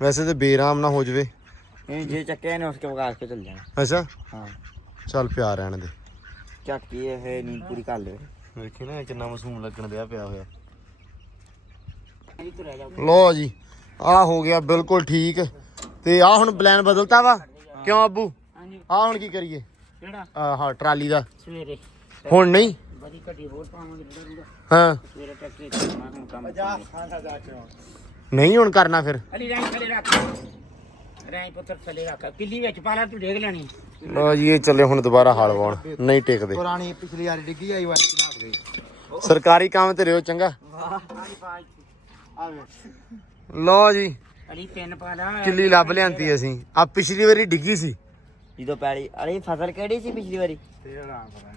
ਵੈਸੇ ਤੇ ਬੇਰਾਮ ਨਾ ਹੋ ਜਵੇ ਇਹ ਜੇ ਚੱਕਿਆ ਨੇ ਉਸ ਕੇ ਵਗਾ ਕੇ ਚੱਲ ਜਾਣਾ ਅੱਛਾ ਹਾਂ ਚੱਲ ਪਿਆ ਰਹਿਣ ਦੇ ਚੱਕੀ ਇਹ ਨੀਂਦ ਪੂਰੀ ਕਰ ਲੈ ਵੇਖੀ ਨਾ ਕਿੰਨਾ ਮਾਸੂਮ ਲੱਗਣ ਦਿਆ ਪਿਆ ਹੋਇਆ ਲੋ ਜੀ ਆ ਹੋ ਗਿਆ ਬਿਲਕੁਲ ਠੀਕ ਤੇ ਆ ਹੁਣ ਪਲਾਨ ਬਦਲਤਾ ਵਾ ਕਿਉਂ ਅੱਬੂ ਆ ਹੁਣ ਕੀ ਕਰੀਏ ਕਿਹੜਾ ਆਹ ਟਰਾਲੀ ਦਾ ਸਵੇਰੇ ਹੁਣ ਨਹੀਂ ਬੜੀ ਘੱਟੀ ਹੋਰ ਪਾਵਾਂਗੇ ਰੂੜਾ ਹਾਂ ਸਵੇਰੇ ਟਰੈਕਟਰ ਤੇ ਮਾਰ ਹੁਣ ਕੰਮ ਨਹੀਂ ਹੁਣ ਕਰਨਾ ਫਿਰ ਅਲੀ ਰਾਈ ਥੱਲੇ ਰੱਖ ਰਾਈ ਪੱਥਰ ਥੱਲੇ ਰੱਖ ਕਿੱਲੀ ਵਿੱਚ ਪਾ ਲੈ ਤੂੰ ਦੇਖ ਲੈਣੀ ਲੋ ਜੀ ਇਹ ਚੱਲੇ ਹੁਣ ਦੁਬਾਰਾ ਹਲ ਵਾਉਣ ਨਹੀਂ ਟਿਕਦੇ ਪੁਰਾਣੀ ਪਿਛਲੀ ਵਾਰੀ ਡਿੱਗੀ ਆਈ ਵਾਰ ਚਨਾਬ ਗਈ ਸਰਕਾਰੀ ਕੰਮ ਤੇ ਰਿਓ ਚੰਗਾ ਆਵੇ ਲੋ ਜੀ ਅਲੀ ਤਿੰਨ ਪਾ ਲੈ ਕਿੱਲੀ ਲੱਭ ਲਿਆਂਤੀ ਅਸੀਂ ਆ ਪਿਛਲੀ ਵਾਰੀ ਡਿੱਗੀ ਸੀ ਜਦੋਂ ਪੈਲੀ ਅਰੇ ਫਸਲ ਕਿਹੜੀ ਸੀ ਪਿਛਲੀ ਵਾਰੀ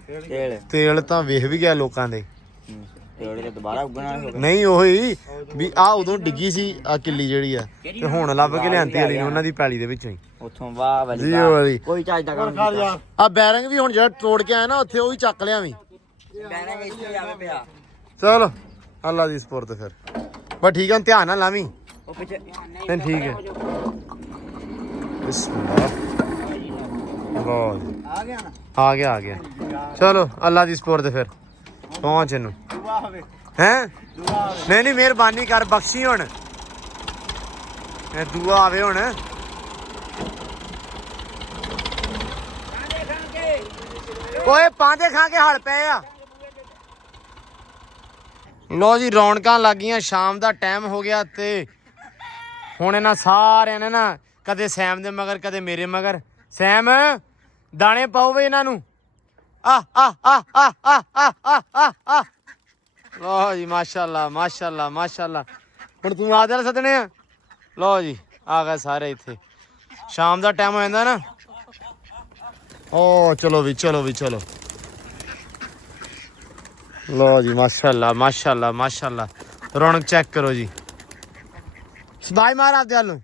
ਤੇਲ ਤੇਲ ਤਾਂ ਵੇਖ ਵੀ ਗਿਆ ਲੋਕਾਂ ਦੇ ਤੇਲ ਤੇ ਦੁਬਾਰਾ ਉੱਗਣਾ ਹੋ ਗਿਆ ਨਹੀਂ ਉਹੀ ਵੀ ਆ ਉਦੋਂ ਡਿੱਗੀ ਸੀ ਆ ਕਿੱਲੀ ਜਿਹੜੀ ਆ ਤੇ ਹੁਣ ਲੱਭ ਕੇ ਲਿਆਂਤੀ ਵਾਲੀ ਉਹਨਾਂ ਦੀ ਪੈਲੀ ਦੇ ਵਿੱਚੋਂ ਹੀ ਉੱਥੋਂ ਵਾਹ ਵਾਲੀ ਜੀ ਵਾਲੀ ਕੋਈ ਚੱਜ ਦਾ ਕੰਮ ਨਹੀਂ ਕੀਤਾ ਆ ਬੈਰਿੰਗ ਵੀ ਹੁਣ ਜਿਹੜਾ ਤੋੜ ਕੇ ਆਇਆ ਨਾ ਉੱਥੇ ਉਹ ਵੀ ਚੱਕ ਲਿਆਵੀਂ ਬੈਰਿੰਗ ਇੱਥੇ ਆਵੇ ਪਿਆ ਚਲ ਅੱਲਾ ਦੀ ਸਪੁਰਦ ਫਿਰ ਬਸ ਠੀਕ ਆ ਧਿਆਨ ਨਾਲ ਲਾਵੀਂ ਉਹ ਪਿੱਛੇ ਨਹੀਂ ਠੀਕ ਹੈ ਬਿਸਮਿਲ੍ਲਾ ਵਾਹ ਆ ਗਿਆ ਨਾ ਆ ਗਿਆ ਚਲੋ ਅੱਲਾ ਦੀ ਸਪੁਰਦ ਫਿਰ ਪਹੁੰਚ ਇਹਨੂੰ ਦੁਆ ਆਵੇ ਹੈ ਦੁਆ ਆਵੇ ਨਹੀਂ ਮਿਹਰਬਾਨੀ ਕਰ ਬਖਸ਼ੀ ਹੁਣ ਇਹ ਦੁਆ ਆਵੇ ਹੁਣ ਓਏ ਪਾਂਦੇ ਖਾ ਕੇ ਹਲ ਪਏ ਆ ਲੋ ਜੀ ਰੌਣਕਾਂ ਲੱਗੀਆਂ ਸ਼ਾਮ ਦਾ ਟਾਈਮ ਹੋ ਗਿਆ ਤੇ ਹੁਣ ਇਹਨਾਂ ਸਾਰਿਆਂ ਨੇ ਨਾ ਕਦੇ ਸੈਮ ਦੇ ਮਗਰ ਕਦੇ ਮੇਰੇ ਮਗਰ ਸੈਮ ਦਾਣੇ ਪਾਓ ਵੇ ਇਹਨਾਂ ਨੂੰ ਆ ਆ ਆ ਆ ਆ ਆ ਆ ਆ ਲੋ ਜੀ ਮਾਸ਼ਾਅੱਲਾ ਮਾਸ਼ਾਅੱਲਾ ਹੁਣ ਤੂੰ ਆਦਰ ਸਦਣੇ ਆ ਲੋ ਜੀ ਆ ਗਏ ਸਾਰੇ ਇੱਥੇ ਸ਼ਾਮ ਦਾ ਟਾਈਮ ਹੋ ਜਾਂਦਾ ਨਾ ਓ ਚਲੋ ਵੀ ਚਲੋ ਲੋ ਜੀ ਮਾਸ਼ਾਅੱਲਾ ਰੌਣਕ ਚੈੱਕ ਕਰੋ ਜੀ ਸਦਾਈ ਮਾਰ ਆਪਦੇ ਵੱਲ ਨੂੰ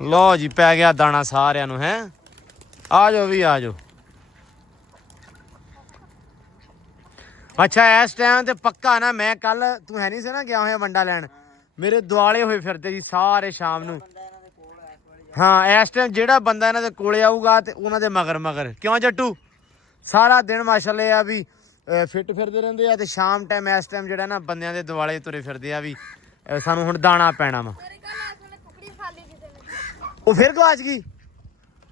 ਲੋ ਜੀ ਪੈ ਗਿਆ ਦਾਣਾ ਸਾਰਿਆਂ ਨੂੰ ਹੈ ਆ ਜਾਓ ਅੱਛਾ ਇਸ ਟਾਈਮ ਤੇ ਪੱਕਾ ਨਾ ਮੈਂ ਕੱਲ ਤੂੰ ਹੈ ਨਹੀਂ ਸੀ ਨਾ ਗਿਆ ਹੋਇਆ ਵੰਡਾ ਲੈਣ ਮੇਰੇ ਦੁਆਲੇ ਹੋਏ ਫਿਰਦੇ ਜੀ ਸਾਰੇ ਸ਼ਾਮ ਨੂੰ ਹਾਂ ਇਸ ਟਾਈਮ ਜਿਹੜਾ ਬੰਦਾ ਇਹਨਾਂ ਦੇ ਕੋਲੇ ਆਊਗਾ ਤੇ ਉਹਨਾਂ ਦੇ ਮਗਰ ਮਗਰ ਕਿਉਂ ਜੱਟੂ ਸਾਰਾ ਦਿਨ ਮਾਸ਼ਾਅੱਲਾ ਆ ਵੀ ਫਿੱਟ ਫਿਰਦੇ ਰਹਿੰਦੇ ਆ ਤੇ ਸ਼ਾਮ ਟਾਈਮ ਇਸ ਟਾਈਮ ਜਿਹੜਾ ਨਾ ਬੰਦਿਆਂ ਦੇ ਦੁਆਲੇ ਤੁਰੇ ਫਿਰਦੇ ਆ ਵੀ ਸਾਨੂੰ ਹੁਣ ਦਾਣਾ ਪੈਣਾ ਵਾ ਮੇਰੇ ਕੋਲ ਇਸ ਵੇਲੇ ਕੁਕੜੀ ਖਾਲੀ ਕਿਸੇ ਨੇ ਉਹ ਫਿਰ ਗਵਾਚ ਗਈ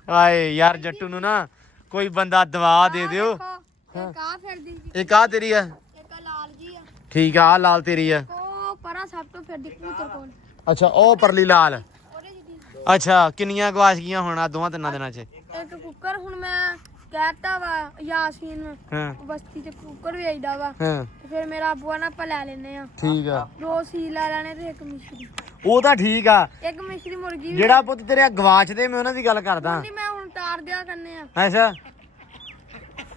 ਆਏ ਯਾਰ ਜੱਟੂ ਨੂੰ ਨਾ ਕੋਈ ਬੰਦਾ ਦਵਾ ਦੇ ਦਿਓ ਇੱਕ ਆ ਫਿਰਦੀ ਸੀ ਇੱਕ ਆ ਤੇਰੀ ਆ ਇੱਕ ਆਹ ਲਾਲ ਜੀ ਆ ਠੀਕ ਆ ਆਹ ਲਾਲ ਤੇਰੀ ਆ ਉਹ ਪਰਾਂ ਸਭ ਤੋਂ ਫਿਰਦੀ ਕਬੂਤਰ ਕੋਲ ਅੱਛਾ ਉਹ ਪਰਲੀ ਲਾਲ ਉਹਦੇ ਜਿਹਦੀ ਅੱਛਾ ਕਿੰਨੀਆਂ ਗਵਾਚ ਗਈਆਂ ਹੁਣ ਆ ਦੋਵਾਂ ਤਿੰਨਾਂ ਦਿਨਾਂ 'ਚ ਇੱਕ ਕੁੱਕਰ ਹੁਣ ਮੈਂ ਕਹਿਤਾ ਵਾ ਯਾਸੀਨ ਨੂੰ ਹਾਂ ਬਸਤੀ ਚ ਕੁੱਕਰ ਵੀ ਆਈਦਾ ਵਾ ਹਾਂ ਤੇ ਫਿਰ ਮੇਰਾ ਬੂਆ ਨਾ ਆਪਾਂ ਲੈ ਲੈਨੇ ਆ ਠੀਕ ਆ 2 ਸੀ ਲੈ ਲੈਣੇ ਤੇ ਇੱਕ ਮਿਸ਼ਰੀ ਉਹ ਤਾਂ ਠੀਕ ਆ ਇੱਕ ਮਿਸ਼ਰੀ ਮੁਰਗੀ ਵੀ ਜਿਹੜਾ ਪੁੱਤ ਤੇਰੇ ਗਵਾਚਦੇ ਮੈਂ ਉਹਨਾਂ ਦੀ ਗੱਲ ਕਰਦਾ ਨਹੀਂ ਮੈਂ ਹੁਣ ਤਾਰ ਦਿਆ ਕਰਨੇ ਆ ਅੱਛਾ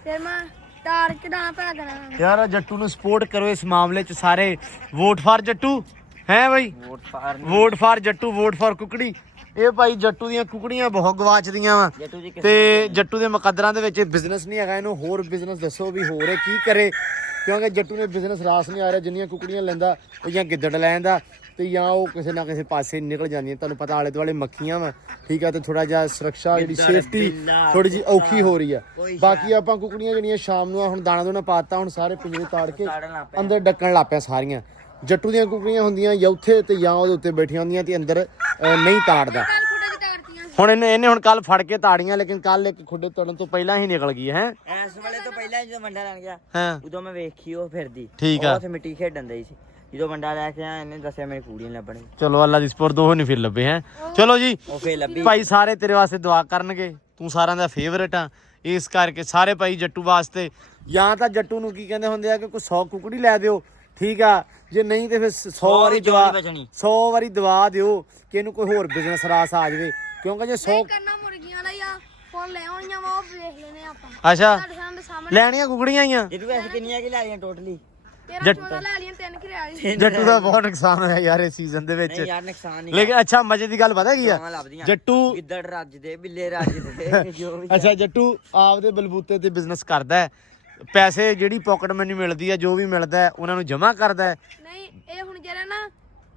ਫਿਰ ਮੈਂ ਤਾਰ ਕਢਾਣਾ ਪੈ ਕਰਨਾ ਯਾਰ ਜੱਟੂ ਨੂੰ ਸਪੋਰਟ ਕਰੋ ਇਸ ਮਾਮਲੇ 'ਚ ਸਾਰੇ ਵੋਟ ਫਾਰ ਜੱਟੂ ਹੈ ਬਈ vote for Jattu vote for ਕੁਕੜੀ ਇਹ ਭਾਈ ਜੱਟੂ ਦੀਆਂ ਕੁਕੜੀਆਂ ਬਹੁਤ ਗਵਾਚਦੀਆਂ ਵਾ ਜੱਟੂ ਜੀ ਤੇ ਜੱਟੂ ਦੇ ਮੁਕੱਦਰਾਂ ਦੇ ਵਿੱਚ ਬਿਜ਼ਨਸ ਨਹੀਂ ਹੈਗਾ ਇਹਨੂੰ ਹੋਰ ਬਿਜ਼ਨਸ ਦੱਸੋ ਵੀ ਹੋਰ ਇਹ ਕੀ ਕਰੇ ਕਿਉਂਕਿ ਜੱਟੂ ਨੇ ਬਿਜ਼ਨਸ ਰਾਸ ਨਹੀਂ ਆ ਰਿਹਾ ਜਿੰਨੀਆਂ ਕੁਕੜੀਆਂ ਲੈਂਦਾ ਉਹ ਜਾਂ ਗਿੱਦੜ ਲੈ ਜਾਂਦਾ ਤੇ ਜਾਂ ਉਹ ਕਿਸੇ ਨਾ ਕਿਸੇ ਪਾਸੇ ਨਿਕਲ ਜਾਂਦੀਆਂ ਤੁਹਾਨੂੰ ਪਤਾ ਆਲੇ ਦੁਆਲੇ ਮੱਖੀਆਂ ਵਾ ਠੀਕ ਆ ਤੇ ਥੋੜਾ ਜਿਹਾ ਸੁਰੱਖਿਆ ਜਿਹੜੀ ਸੇਫਟੀ ਥੋੜੀ ਜਿਹੀ ਔਖੀ ਹੋ ਰਹੀ ਆ ਬਾਕੀ ਆਪਾਂ ਕੁਕੜੀਆਂ ਜਿਹੜੀਆਂ ਸ਼ਾਮ ਨੂੰ ਹੁਣ ਦਾਣਾ ਦੋਣਾ ਪਾਤਾ ਹੁਣ ਸਾਰੇ ਪਿੰਜਰੇ ਤਾੜ ਕੇ ਅੰਦਰ ਡੱਕਣ ਲੱਗ ਪਿਆ ਸਾਰੀਆਂ ਜੱਟੂ ਦੀਆਂ ਕੁਕੜੀਆਂ ਹੁੰਦੀਆਂ ਜਾਂ ਉੱਥੇ ਤੇ ਜਾਂ ਉਹਦੇ ਉੱਤੇ ਬੈਠੀਆਂ ਹੁੰਦੀਆਂ ਤੇ ਅੰਦਰ ਨਹੀਂ ਤਾੜਦਾ ਕੱਲ ਖੁੱਡੇ ਚ ਤਾਰਤੀਆਂ ਹੁਣ ਇਹਨੇ ਹੁਣ ਕੱਲ ਫੜ ਕੇ ਤਾੜੀਆਂ ਲੇਕਿਨ ਕੱਲ ਇੱਕ ਖੁੱਡੇ ਤੋੜਨ ਤੋਂ ਪਹਿਲਾਂ ਹੀ ਨਿਕਲ ਗਈ ਹੈ ਇਸ ਵੇਲੇ ਤੋਂ ਪਹਿਲਾਂ ਜਦੋਂ ਵੰਡਾ ਲੈਣ ਗਿਆ ਹਾਂ ਉਦੋਂ ਮੈਂ ਵੇਖੀ ਉਹ ਫਿਰਦੀ ਠੀਕ ਆ। ਉਹ ਉੱਥੇ ਮਿੱਟੀ ਖੇਡਣ ਦਈ ਸੀ ਜਦੋਂ ਵੰਡਾ ਲੈ ਕੇ ਆਇਆ ਇਹਨੇ ਦੱਸਿਆ ਮੇਰੀ ਕੁੜੀ ਨਹੀਂ ਲੱਭਣੀ ਚਲੋ ਅੱਲਾ ਦੀ ਸਪੋਰਟ ਦੋ ਨਹੀਂ ਫਿਰ ਲੱਭੇ ਹੈ ਚਲੋ ਜੀ ਉਹ ਫੇਰ ਲੱਭੀ ਭਾਈ ਸਾਰੇ ਤੇਰੇ ਵਾਸਤੇ ਦੁਆ ਕਰਨਗੇ ਤੂੰ ਸਾਰਿਆਂ ਦਾ ਫੇਵਰੇਟ ਆ ਇਸ ਕਰਕੇ ਸਾਰੇ ਭਾਈ ਜੱਟੂ ਵਾਸਤੇ ਜਾਂ ਤਾਂ ਜੱਟੂ ਨੂੰ ਕੀ ਕਹਿੰਦੇ ਹੁੰਦੇ ਆ ਕਿ ਕੋਈ 100 ਕੁਕੜੀ ਲੈ ਦਿਓ ਠੀਕ ਆ ਜੇ ਨਹੀਂ ਤੇ ਫਿਰ 100 ਵਾਰੀ ਜੋ ਦਵਾ ਨੀ ਬਚਣੀ। 100 ਵਾਰੀ ਦਵਾ ਦਿਓ ਕਿ ਇਹਨੂੰ ਕੋਈ ਹੋਰ ਬਿਜ਼ਨਸ ਰਾਸ ਆ ਜਾਵੇ ਕਿਉਂਕਿ ਜੇ 100 ਕਰਨਾ ਮੁਰਗੀਆਂ ਵਾਲਾ ਹੀ ਆ ਫੋਨ ਲੈ ਆਉਣੀਆਂ ਵਾ ਉਹ ਵੇਖ ਲੈਨੇ ਆਪਾਂ ਅੱਛਾ ਤੁਹਾਡੇ ਸਾਹਮਣੇ ਲੈਣੀਆਂ ਕੁਕੜੀਆਂ ਹੀ ਆ ਜਦੋਂ ਐਸੇ ਕਿੰਨੀਆਂ ਕਿ ਲੈ ਲਈਆਂ ਟੋਟਲੀ 13 14 ਲੈ ਲਈਆਂ 3 ਕਿ ਰਹਿ ਗਈ ਜੱਟੂ ਦਾ ਬਹੁਤ ਨੁਕਸਾਨ ਹੋਇਆ ਯਾਰ ਇਸ ਸੀਜ਼ਨ ਦੇ ਵਿੱਚ ਨਹੀਂ ਯਾਰ ਨੁਕਸਾਨ ਨਹੀਂ ਲੇਕਿਨ ਅੱਛਾ ਮਜ਼ੇ ਦੀ ਗੱਲ ਪਤਾ ਕੀ ਆ ਲੱਭਦੀਆਂ ਜੱਟੂ ਗਿੱਦੜ ਰੱਜਦੇ ਬਿੱਲੇ ਰੱਜਦੇ ਜੋ ਵੀ ਅੱਛਾ ਜੱਟੂ ਆਪਦੇ ਬਲਬੂਤੇ ਤੇ ਬਿਜ਼ਨਸ ਕਰਦਾ ਹੈ ਪੈਸੇ ਜਿਹੜੀ ਪਾਕਟ ਮਨੀ ਮਿਲਦੀ ਹੈ ਜੋ ਵੀ ਮਿਲਦਾ ਹੈ ਉਹਨਾਂ ਨੂੰ ਜਮ੍ਹਾਂ ਕਰਦਾ ਹੈ ਨਹੀਂ ਇਹ ਹੁਣ ਜਿਹੜੇ ਨਾ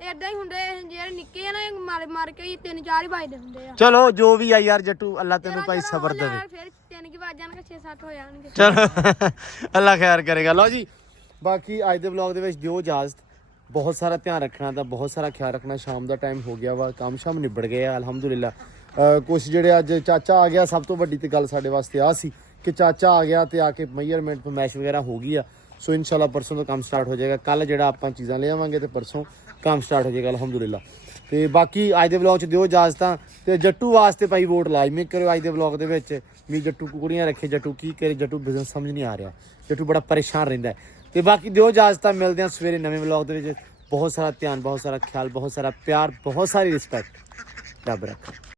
ਏਦਾਂ ਹੀ ਹੁੰਦੇ ਜਿਹੜੇ ਨਿੱਕੇ ਆ ਨਾ ਇਹ ਮਾਰ ਮਾਰ ਕੇ 3-4 ਹੀ ਵੱਜਦੇ ਹੁੰਦੇ ਆ ਚਲੋ ਜੋ ਵੀ ਆ ਯਾਰ ਜੱਟੂ ਅੱਲਾ ਤੈਨੂੰ ਭਾਈ ਸਬਰ ਦੇਵੇ ਫਿਰ 3 ਕੀ ਵੱਜ ਜਾਣਗੇ 6-7 ਹੋ ਜਾਣਗੇ ਚਲੋ ਅੱਲਾ ਖੈਰ ਕਰੇਗਾ ਲਓ ਜੀ ਬਾਕੀ ਅੱਜ ਦੇ ਵਲੌਗ ਦੇ ਵਿੱਚ ਦਿਓ ਇਜਾਜ਼ਤ ਬਹੁਤ ਸਾਰਾ ਧਿਆਨ ਰੱਖਣਾ ਤਾਂ ਬਹੁਤ ਸਾਰਾ ਖਿਆਲ ਰੱਖਣਾ ਸ਼ਾਮ ਦਾ ਟਾਈਮ ਹੋ ਗਿਆ ਵਾ ਕੰਮ ਸ਼ਾਮ ਨਿਬੜ ਗਏ ਆ ਅਲਹਮਦੁਲਿਲਾ ਕੁਛ ਜਿਹੜੇ ਅੱਜ ਚਾਚਾ ਆ ਗਿਆ ਸਭ ਤੋਂ ਵੱਡੀ ਤੇ ਗੱਲ ਸਾਡੇ ਵਾਸਤੇ ਆ ਸੀ ਕਿ ਚਾਚਾ ਆ ਗਿਆ ਤੇ ਆ ਕੇ ਮੇਜਰਮੈਂਟ ਮੈਸ਼ ਵਗੈਰਾ ਹੋ ਗਈ ਆ ਸੋ ਇਨਸ਼ਾਅੱਲਾ ਪਰਸੋਂ ਤੋਂ ਕੰਮ ਸਟਾਰਟ ਹੋ ਜਾਏਗਾ ਕੱਲ ਜਿਹੜਾ ਆਪਾਂ ਚੀਜ਼ਾਂ ਲੈ ਆਵਾਂਗੇ ਤੇ ਪਰਸੋਂ ਕੰਮ ਸਟਾਰਟ ਹੋ ਜਾਏਗਾ ਅਲਹਮਦੁਲਿਲਾ ਤੇ ਬਾਕੀ ਅੱਜ ਦੇ ਵਲੌਗ 'ਚ ਦਿਓ ਇਜਾਜ਼ਤਾਂ ਤੇ ਜੱਟੂ ਵਾਸਤੇ ਭਾਈ ਵੋਟ ਲਾਜ਼ਮੀ ਕਰਿਓ ਅੱਜ ਦੇ ਵਲੌਗ ਦੇ ਵਿੱਚ ਵੀ ਜੱਟੂ ਕੁਕੜੀਆਂ ਰੱਖੇ ਜੱਟੂ ਕੀ ਕਰੇ ਜੱਟੂ ਬਿਜ਼ਨਸ ਸਮਝ ਨਹੀਂ ਆ ਰਿਹਾ ਜੱਟੂ ਬੜਾ ਪਰੇਸ਼ਾਨ ਰਹਿੰਦਾ ਤੇ ਬਾਕੀ ਦਿਓ ਇਜਾਜ਼ਤਾਂ ਮਿਲਦੇ ਹਾਂ ਸਵੇਰੇ ਨਵੇਂ ਵਲੌਗ ਦੇ ਵਿੱਚ ਬਹੁਤ ਸਾਰਾ ਧਿਆਨ ਬਹੁਤ ਸਾਰਾ ਖਿਆਲ ਬਹੁਤ ਸਾਰਾ ਪਿਆਰ ਬਹੁਤ ਸਾਰੀ ਰਿਸਪੈਕਟ ਰੱਬ ਰੱਖੇ